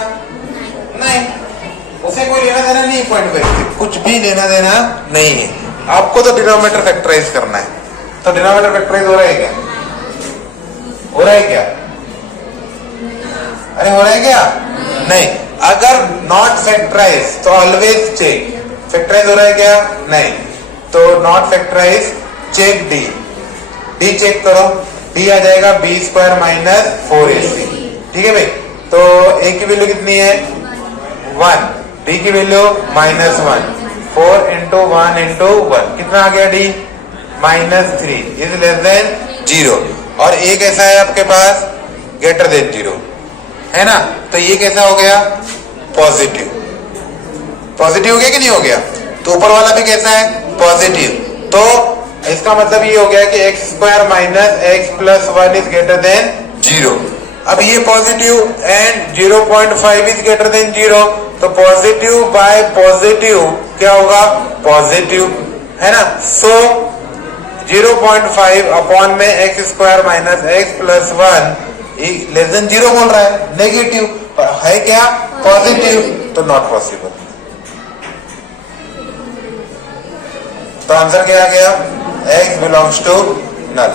नहीं, उसे कोई लेना देना नहीं, 0.5 कुछ भी लेना देना नहीं है। आपको तो डिनोमिनेटर फैक्टराइज करना है, तो डिनोमिनेटर फैक्टराइज हो रहा है क्या? हो रहा है क्या? अरे हो रहा है क्या? नहीं। अगर नॉट फैक्टराइज तो ऑलवेज चेक। फैक्टराइज हो रहा है क्या? नहीं, तो not factorise, check d. D check करो, डी आ जाएगा बी स्क्वायर माइनस 4ac। ठीक है भाई, तो ए की वैल्यू कितनी है? 1, डी की वैल्यू -1, 4 इंटू 1 इंटू 1 कितना आ गया? D -3 is less than 0। और ए कैसा है आपके पास? ग्रेटर देन 0 है ना, तो ये कैसा हो गया? पॉजिटिव। पॉजिटिव हो गया कि नहीं हो गया? तो ऊपर वाला भी कैसा है? पॉजिटिव। तो इसका मतलब ये हो गया कि x square minus x plus 1 is greater than 0। अब ये positive and 0.5 is greater than 0, तो पॉजिटिव बाय पॉजिटिव क्या होगा? पॉजिटिव, है ना। सो 0.5 अपॉन में x square minus x plus 1 less than 0 बोल रहा है, नेगेटिव, पर है क्या पॉजिटिव, तो नॉट पॉसिबल। तो आंसर क्या आ गया, x बिलोंग्स टू नल।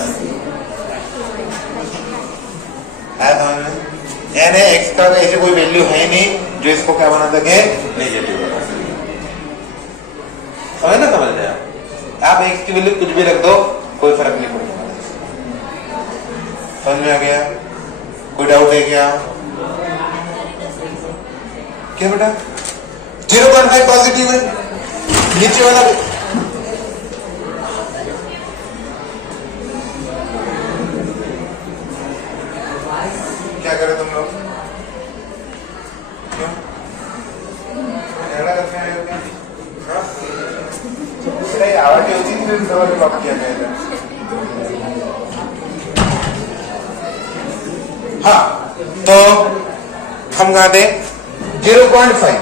यानी x का ऐसे कोई वैल्यू है नहीं जो इसको क्या बना सके, नेगेटिव बना सके। समझ ना, समझ जाए आप x की वैल्यू कुछ भी रख दो, कोई फर्क नहीं पड़ेगा। समझ में आ गया? कोई डाउट है क्या? क्या बेटा 0.5 पॉजिटिव है, नीचे वाला क्या करे तुम लोग, क्यों झगड़ा करते हैं क्या? आवाज होती है सवाल जवाब किया जाएगा। हाँ, तो हम कहा दे 0.5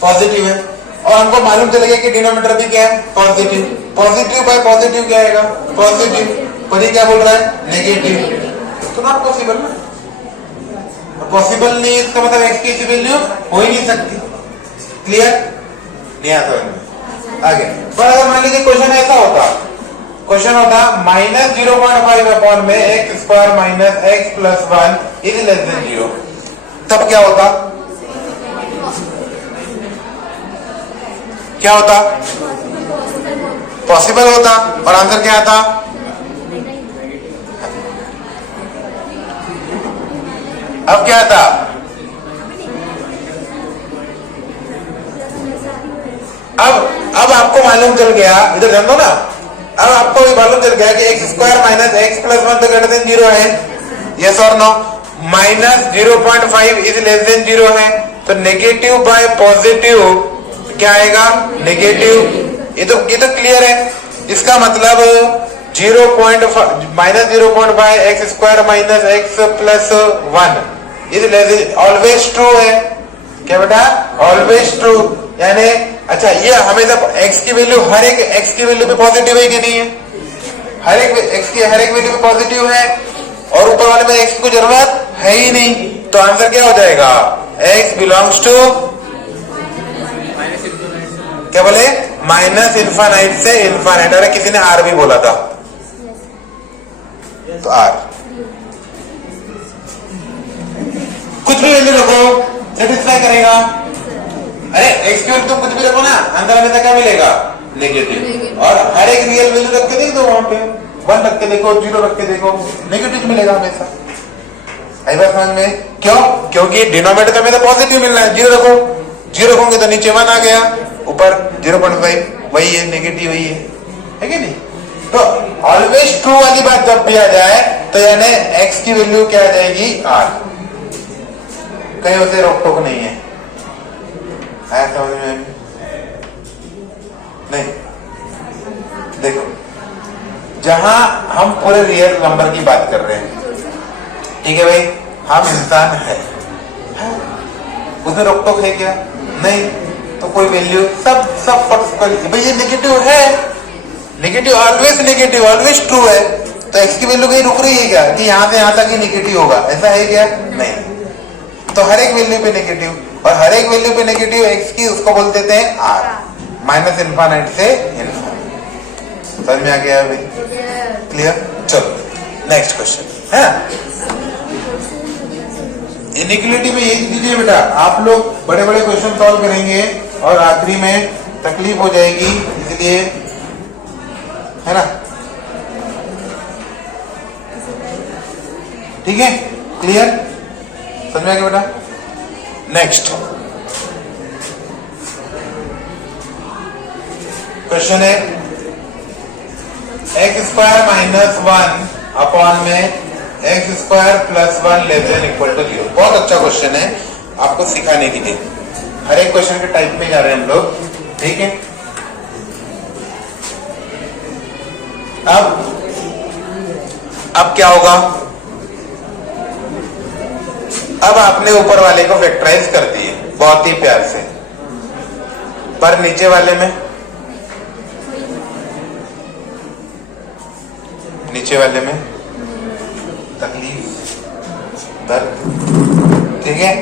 पॉजिटिव है, और हमको मालूम चलेगा कि डिनोमिनेटर भी क्या है, पॉजिटिव। पॉजिटिव बाय पॉजिटिव क्या आएगा, पॉजिटिव, पर ये क्या बोल रहा है, नेगेटिव, तो नॉट पॉसिबल ना। पॉसिबल नहीं, इसका मतलब x की वैल्यू हो ही नहीं सकती। क्लियर? नहीं आता है आगे। पर अगर मान लीजिए क्वेश्चन ऐसा होता, क्वेश्चन होता -0.5 अपॉन में x square minus x plus 1 is less than 0, तब क्या होता, क्या होता, पॉसिबल होता, और आंसर क्या आता, अब क्या था, अब आपको मालूम चल गया, इधर ध्यान दो ना, अब आपको मालूम चल गया कि x square minus x plus 1 तो ग्रेटर देन 0 है, यस और no, minus 0.5 is less than 0 है, तो नेगेटिव बाय पॉजिटिव क्या आएगा, नेगेटिव। ये तो क्लियर है। इसका मतलब -0.5 x square minus x plus 1 is less, always true है, क्या बेटा, ऑलवेज ट्रू। यानी अच्छा, ये हमेशा x की वैल्यू, हर एक x की वैल्यू पे पॉजिटिव है कि नहीं है, हर एक x की हर एक वैल्यू पे पॉजिटिव है, और ऊपर वाले में x की कोई जरूरत है ही नहीं, तो आंसर क्या हो जाएगा, x बिलोंग्स टू, क्या बोले, माइनस इनफाइनाइट से इनफाइनाइट। अरे किसी ने r भी बोला था, तो r कुछ भी वैल्यू रखो सेटिस्फाई करेगा। अरे x की वैल्यू तुम कुछ भी रखो ना, आंसर हमेशा क्या मिलेगा, नेगेटिव। और हर एक रियल वैल्यू रख के देख दो, वहां पे 1 रख के देखो, 0 रख के देखो, नेगेटिव मिलेगा हमेशा। आई बात समझ में? क्यों? क्योंकि डिनोमिनेटर में तो पॉजिटिव मिल रहा है, 0 रखो, 0 रखोगे तो नीचे 1 आ गया, ऊपर 0.5 वही है, नेगेटिव वही है कि नहीं? तो ऑलवेज ट्रू वाली बात जब भी आ जाए तो यानी x की वैल्यू क्या आ जाएगी, r, कहीं उसे रोक टोक नहीं है। आया समझ में? नहीं, देखो जहां हम पूरे रियल नंबर की बात कर रहे हैं, ठीक है भाई, हम इंसान है, उसमें रोक टोक है क्या, नहीं, तो कोई वैल्यू सब भाई ये नेगेटिव है, negative always negative, always true है, तो x की वैल्यू कहीं रुक रही है क्या, कि यहां से यहां तक ही नेगेटिव होगा, ऐसा है क्या, नहीं। तो हर एक वैल्यू पे नेगेटिव, और हर एक वैल्यू पे नेगेटिव x की, उसको बोल देते हैं r, माइनस इनफाइनाइट से इनफाइनाइट। समझ में आ गया अभी? क्लियर? चलो नेक्स्ट क्वेश्चन है। इनइक्वालिटी में यही कीजिए बेटा, आप लोग बड़े बड़े क्वेश्चन सॉल्व करेंगे और आखिरी में तकलीफ हो जाएगी, इसलिए है ना, ठीक है, क्लियर, समझ में आ गया बेटा? नेक्स्ट क्वेश्चन है एक्स स्क्वायर माइनस 1 अपॉन में x square plus 1 less than equal to 0। बहुत अच्छा क्वेश्चन है आपको सिखाने के लिए, हर एक क्वेश्चन के टाइप में जा रहे हैं हम लोग, ठीक है। अब क्या होगा, अब आपने ऊपर वाले को फैक्टराइज कर दिए बहुत ही प्यार से, पर नीचे वाले में, नीचे वाले में तकलीफ अंतर, ठीक है।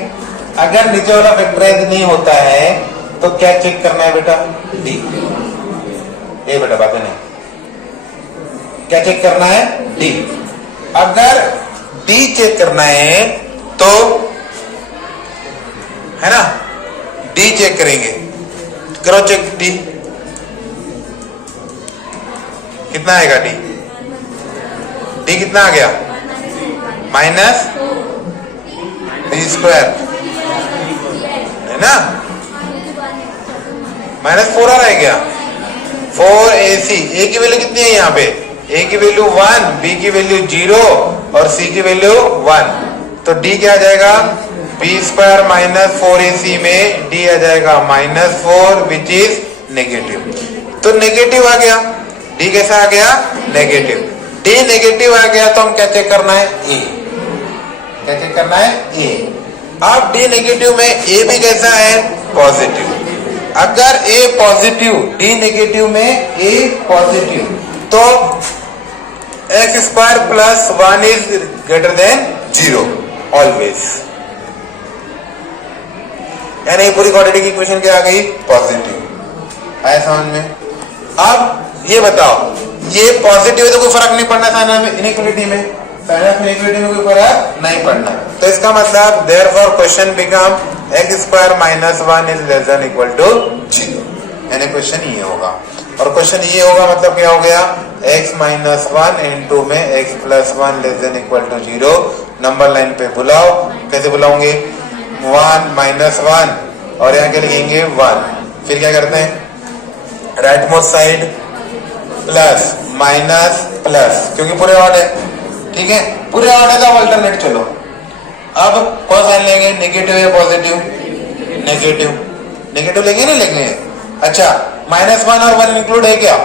अगर नीचे वाला फैक्टराइज नहीं होता है तो क्या चेक करना है बेटा? डी। ये बेटा बातें नहीं, क्या चेक करना है? डी। अगर डी चेक करना है तो है ना, डी चेक करेंगे। करो चेक डी, कितना आएगा डी? डी कितना आ गया? माइनस बी स्क्वायर, है ना, -4 आ रहा है क्या? 4ac। ए की वैल्यू कितनी है यहाँ पे? ए की वैल्यू 1, बी की वैल्यू 0 और सी की वैल्यू 1। तो डी क्या आ जाएगा? बी स्क्वायर माइनस 4ac में डी आ जाएगा -4 विच इज नेगेटिव। तो नेगेटिव आ गया। डी कैसा आ गया? नेगेटिव। डी नेगेटिव आ गया तो हम क्या चेक करना है? ए। क्या चेक करना है? ए। अब डी नेगेटिव में ए भी कैसा है? पॉजिटिव। अगर ए पॉजिटिव, डी नेगेटिव में ए पॉजिटिव, तो x square plus 1 is greater than 0 always. यानी पूरी क्वाड्रेटिक इक्वेशन क्या आ गई? पॉजिटिव। आया समझ में? अब ये बताओ, ये पॉजिटिव है तो कोई फर्क नहीं पड़ना साइन ऑफ इनइक्वालिटी में, साइन ऑफ इनइक्वालिटी में कोई फर्क नहीं पड़ना। तो इसका मतलब therefore question become x square minus 1 is less than equal to 0। यानी क्वेश्चन ये होगा। और क्वेश्चन ये होगा मतलब क्या हो गया? x माइनस 1 इंटू में x plus 1 less than equal to 0। Number line पे बुलाओ। कैसे बुलाओगे? 1 माइनस 1 और यहाँ क्या लिखेंगे? 1। फिर क्या करते हैं? Right most side plus minus plus, क्योंकि पूरे ऑड है, ठीक है, पूरे ऑड है तो अल्टरनेट चलो। अब कौन साइन लेंगे? नेगेटिव या पॉजिटिव? नेगेटिव। नेगेटिव लेंगे ना? लेंगे। अच्छा, -1 और 1 इंक्लूड है क्या?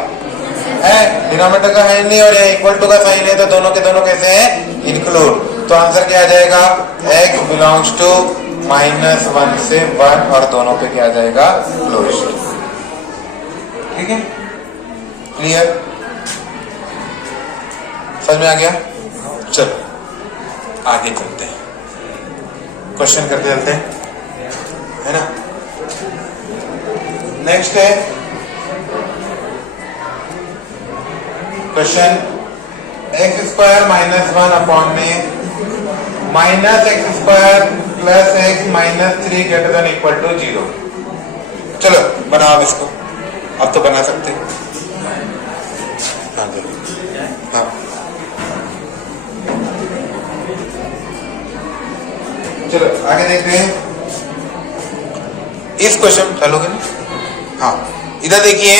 है। डिनोमिनेटर का है नहीं और ये इक्वल टू का साइन है तो दोनों के दोनों कैसे हैं? इंक्लूड। तो आंसर क्या आ जाएगा? x बिलोंग्स टू -1 से 1 और दोनों पे क्या आ जाएगा? क्लोज्ड। ठीक है, क्लियर? समझ में आ गया? चलो आगे चलते हैं, क्वेश्चन करते चलते हैं, है ना। नेक्स्ट है question X square minus 1 upon में minus X square plus X minus 3 greater than equal to 0। चलो बनाओ इसको, अब तो बना सकते हैं। हाँ जी, हाँ चलो आगे देखते हैं इस क्वेश्चन। चलोगे ना? हाँ, इधर देखिए,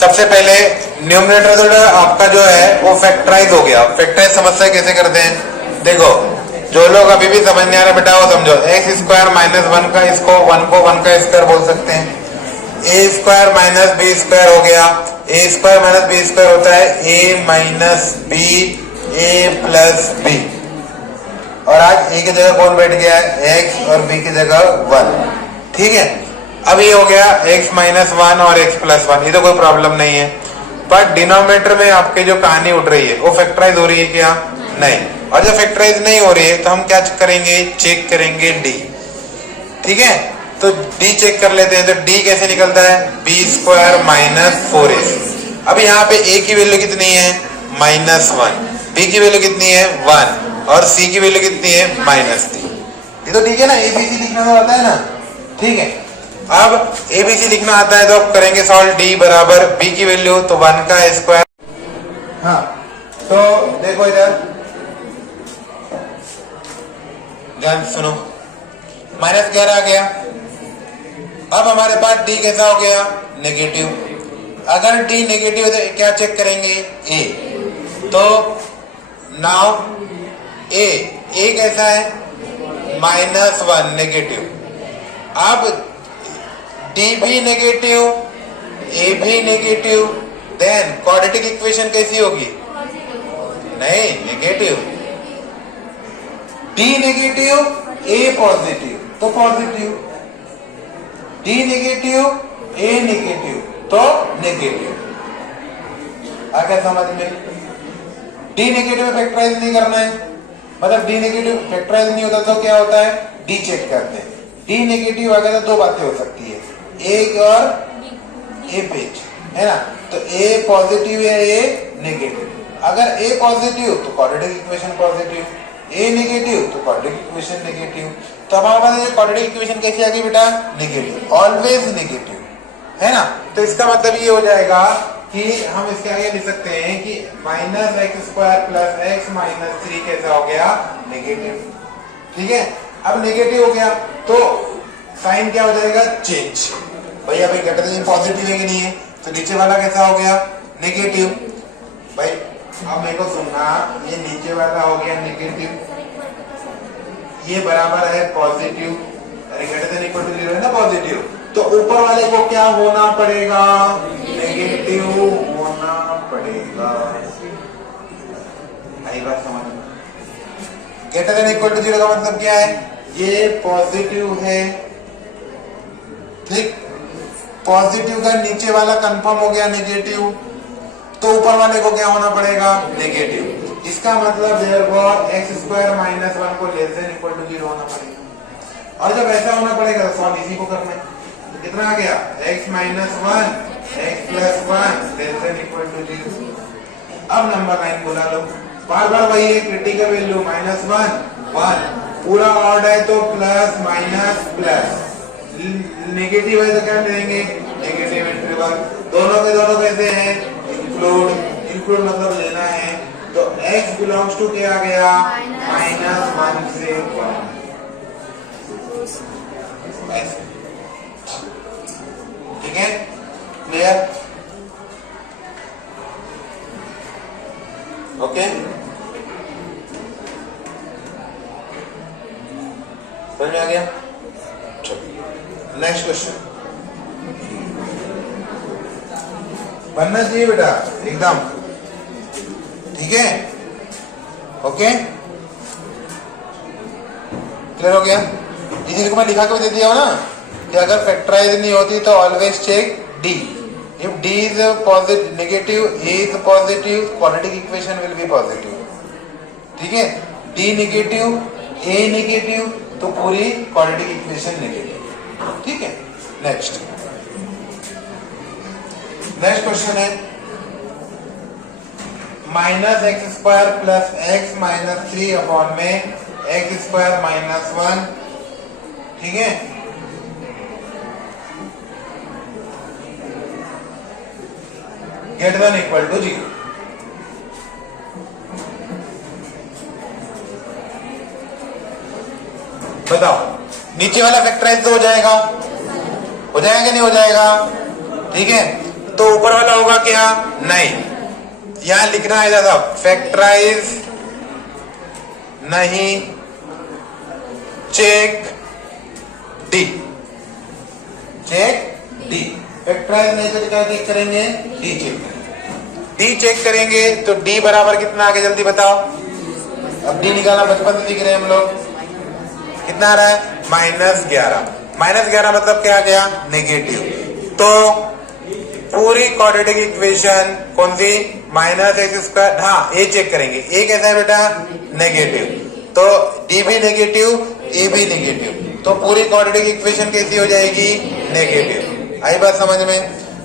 सबसे पहले न्यूमरेटर जो आपका जो है वो फैक्टराइज हो गया। फैक्टराइज समस्या कैसे करते हैं? देखो, जो लोग अभी भी समझ नहीं आ रहा बेटा वो समझो। एक्स स्क्वायर माइनस 1 का इसको 1 को 1 का स्क्वायर बोल सकते हैं। ए स्क्वायर माइनस बी स्क्वायर हो गया। ए स्क्वायर माइनस बी स्क्वायर होता है ए माइनस बी ए प्लस बी। और आज ए की जगह कौन बैठ गया है? एक्स और बी की जगह 1। ठीक है, अब ये हो गया x माइनस 1 और x प्लस 1। ये तो कोई प्रॉब्लम नहीं है, पर डिनोमिनेटर में आपके जो कहानी उठ रही है वो फैक्टराइज हो रही है क्या? नहीं। और जब फैक्टराइज नहीं हो रही है तो हम क्या करेंगे? चेक करेंगे डी। ठीक है, तो डी चेक कर लेते हैं। तो डी कैसे निकलता है? B square minus 4ac। अब यहाँ पे a की वैल्यू कितनी है? -1। b की वैल्यू कितनी है? 1 और c की वैल्यू कितनी है? -3। ये तो ठीक है ना, ABC लिखना तो आता है ना। ठीक है, अब ABC लिखना आता है तो अब करेंगे सॉल्व। D बराबर B की वैल्यू तो 1 का स्क्वायर। हाँ, तो देखो इधर ध्यान सुनो, -11 आ गया। अब हमारे पास D कैसा हो गया? नेगेटिव। अगर D नेगेटिव तो क्या चेक करेंगे? A। तो नाउ A कैसा है? -1 नेगेटिव। अब D भी नेगेटिव, A भी नेगेटिव, देन क्वाड्रेटिक इक्वेशन कैसी होगी? नहीं, negative. D negative, A positive तो positive, D negative, A negative तो नेगेटिव। आ गया समझ में? D नेगेटिव फैक्टराइज नहीं करना है, मतलब डी नेगेटिव फैक्टराइज नहीं होता तो क्या होता है, डी चेक करते हैं। डी नेगेटिव अगर तो दो बातें हो सकती है, ए और ए पेज, है ना। तो ए पॉजिटिव या ए नेगेटिव। अगर ए पॉजिटिव तो क्वाड्रेटिक इक्वेशन पॉजिटिव, ए नेगेटिव तो क्वाड्रेटिक इक्वेशन नेगेटिव। तो हमारे पास क्वाड्रेटिक इक्वेशन कैसी आ गई बेटा, नेगेटिव, ऑलवेज नेगेटिव, है ना। तो इसका मतलब ये हो जाएगा कि हम इसके आगे लिख सकते हैं कि minus X square plus X minus 3 कैसा हो गया, नेगेटिव। ठीक है, अब नेगेटिव हो गया तो साइन क्या हो जाएगा, चेंज। भैया भाई घटक में पॉजिटिव है कि नहीं है, तो नीचे वाला कैसा हो गया, नेगेटिव। भाई अब मेरे को सुनना, ये नीचे वाला हो गया नेगेटिव, ये बराबर है पॉजिटिव, अरे ग्रेटर देन इक्वल टू 0 है ना पॉजिटिव। तो ऊपर वाले को क्या होना पड़ेगा, नेगेटिव होना पड़ेगा। आई बात समझ में। ग्रेटर देन इक्वल टू 0 का मतलब क्या है, ये पॉजिटिव है, ठीक। पॉजिटिव का नीचे वाला कंफर्म हो गया नेगेटिव, तो ऊपर वाले को क्या होना पड़ेगा, नेगेटिव। इसका मतलब देयरफॉर x स्क्वायर माइनस 1 को लेस देन इक्वल टू 0 होना पड़ेगा। और जब ऐसा होना पड़ेगा तो सॉल्व इसी को करना है। तो कितना आ गया, x minus 1 x plus 1 less than equal to 0। अब नंबर 9 बुला लो, बार बार वही है, क्रिटिकल वैल्यू माइनस 1 पूरा ऑड है तो प्लस माइनस प्लस, नेगेटिव है तो क्या लेंगे, नेगेटिव इंटरवल। दोनों के दोनों कैसे हैं, इंक्लूड, इंक्लूड मतलब लेना है। तो x बिलोंग्स टू क्या आ गया, माइनस 1 से 1। ठीक है, क्लियर, ओके। समझ में आ गया। नेक्स्ट क्वेश्चन बनना चाहिए बेटा एकदम, ठीक है, ओके, क्लियर हो गया। इसी को मैं लिखा के भी दे दिया हो ना कि अगर फैक्टराइज नहीं होती तो always check d, if d is positive negative, a is positive, quadratic equation will be positive. ठीक है, डी नेगेटिव, ए नेगेटिव, तो पूरी क्वाड्रेटिक इक्वेशन नेगेटिव। ठीक है, नेक्स्ट क्वेश्चन है minus X square plus X minus 3 upon में एक्स स्क्वायर माइनस 1। ठीक है, ग्रेटर देन इक्वल टू 0। बताओ नीचे वाला फैक्टराइज तो हो जाएगा कि नहीं हो जाएगा, ठीक है। तो ऊपर वाला होगा क्या, नहीं, यहां लिखना है दादा, फैक्टराइज नहीं, check d, check d. Factorise नहीं तो क्या चेक करेंगे, डी चेक करेंगे। डी चेक करेंगे तो डी बराबर कितना आ गया, जल्दी बताओ। अब डी निकालना बचपन से सीख रहे हैं हम लोग, कितना आ रहा है, -11। -11 मतलब क्या आ गया, नेगेटिव। तो पूरी क्वाड्रेटिक इक्वेशन कौन सी, माइनस एक्स स्क्वायर, हाँ ए चेक करेंगे, ए कैसा है बेटा, नेगेटिव। तो डी भी नेगेटिव, ए भी नेगेटिव, तो पूरी क्वाड्रेटिक इक्वेशन कैसी हो जाएगी, नेगेटिव। आई बात समझ में।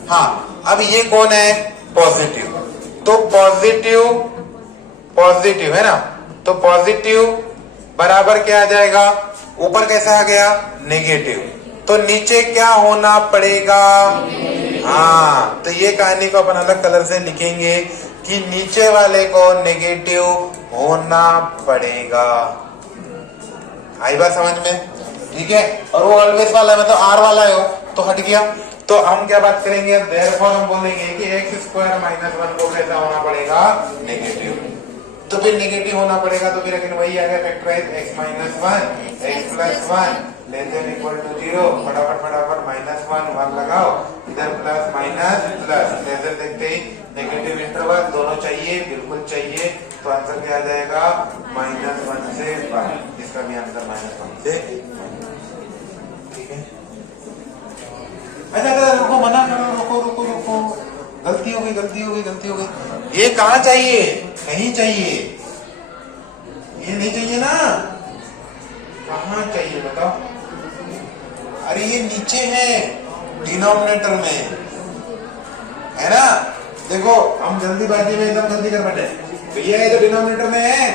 हाँ, अब ये कौन है, पॉजिटिव, तो पॉजिटिव है ना, तो पॉजिटिव बराबर क्या आ जाएगा, ऊपर कैसा आ गया, नेगेटिव, तो नीचे क्या होना पड़ेगा। हाँ, तो ये कहानी को अपन अलग कलर से लिखेंगे कि नीचे वाले को नेगेटिव होना पड़ेगा। आई बात समझ में, ठीक है। और वो ऑलवेज वाला है, मतलब आर वाला है वो, तो हट गया। तो हम क्या बात करेंगे, देयरफॉर हम बोलेंगे कि एक्स स्क्वायर माइनस 1 को कैसा होना पड़ेगा, नेगेटिव। तो फिर नेगेटिव होना पड़ेगा, तो फिर अगर वही आ गया factorise x minus 1 x plus 1 less than equal to 0। फटाफट -1 लगाओ, इधर plus minus plus, less than देखते ही नेगेटिव इंटरवल दोनों चाहिए, बिल्कुल चाहिए। तो आंसर क्या आ जाएगा, -1 से 1। इसका भी आंसर -1 से। ठीक है, अच्छा रुको, मना करो, रुको, गलती हो गई। ये कहाँ चाहिए, कहीं चाहिए, ये नहीं चाहिए ना, कहाँ चाहिए बताओ? अरे ये नीचे है डिनोमिनेटर में, है ना? देखो हम जल्दीबाजी में एकदम जल्दी कर बैठे, भैया ये तो डिनोमिनेटर में है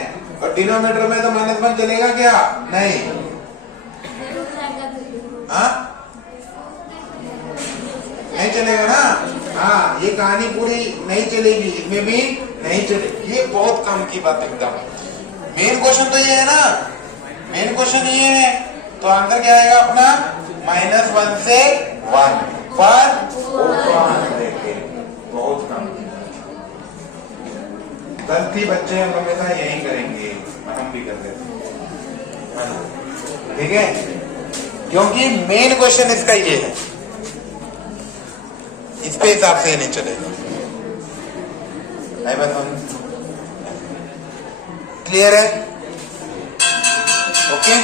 और डिनोमिनेटर में तो -1 चलेगा क्या? नहीं। हाँ नहीं चलेगा ना। हाँ ये कहानी पूरी नहीं चलेगी, इसमें भी नहीं चलेगी। ये बहुत काम की बात एकदम। मेन क्वेश्चन तो ये है ना, मेन क्वेश्चन ये है, तो आंसर क्या आएगा अपना? -1 से 1 पर बहुत काम की। गलती बच्चे हम हमेशा यही करेंगे, हम भी कर रहे हैं, ठीक है? क्योंकि मेन क्वेश्चन इसका ये है, इसके हिसाब से नहीं चलेगा। क्लियर है? ओके।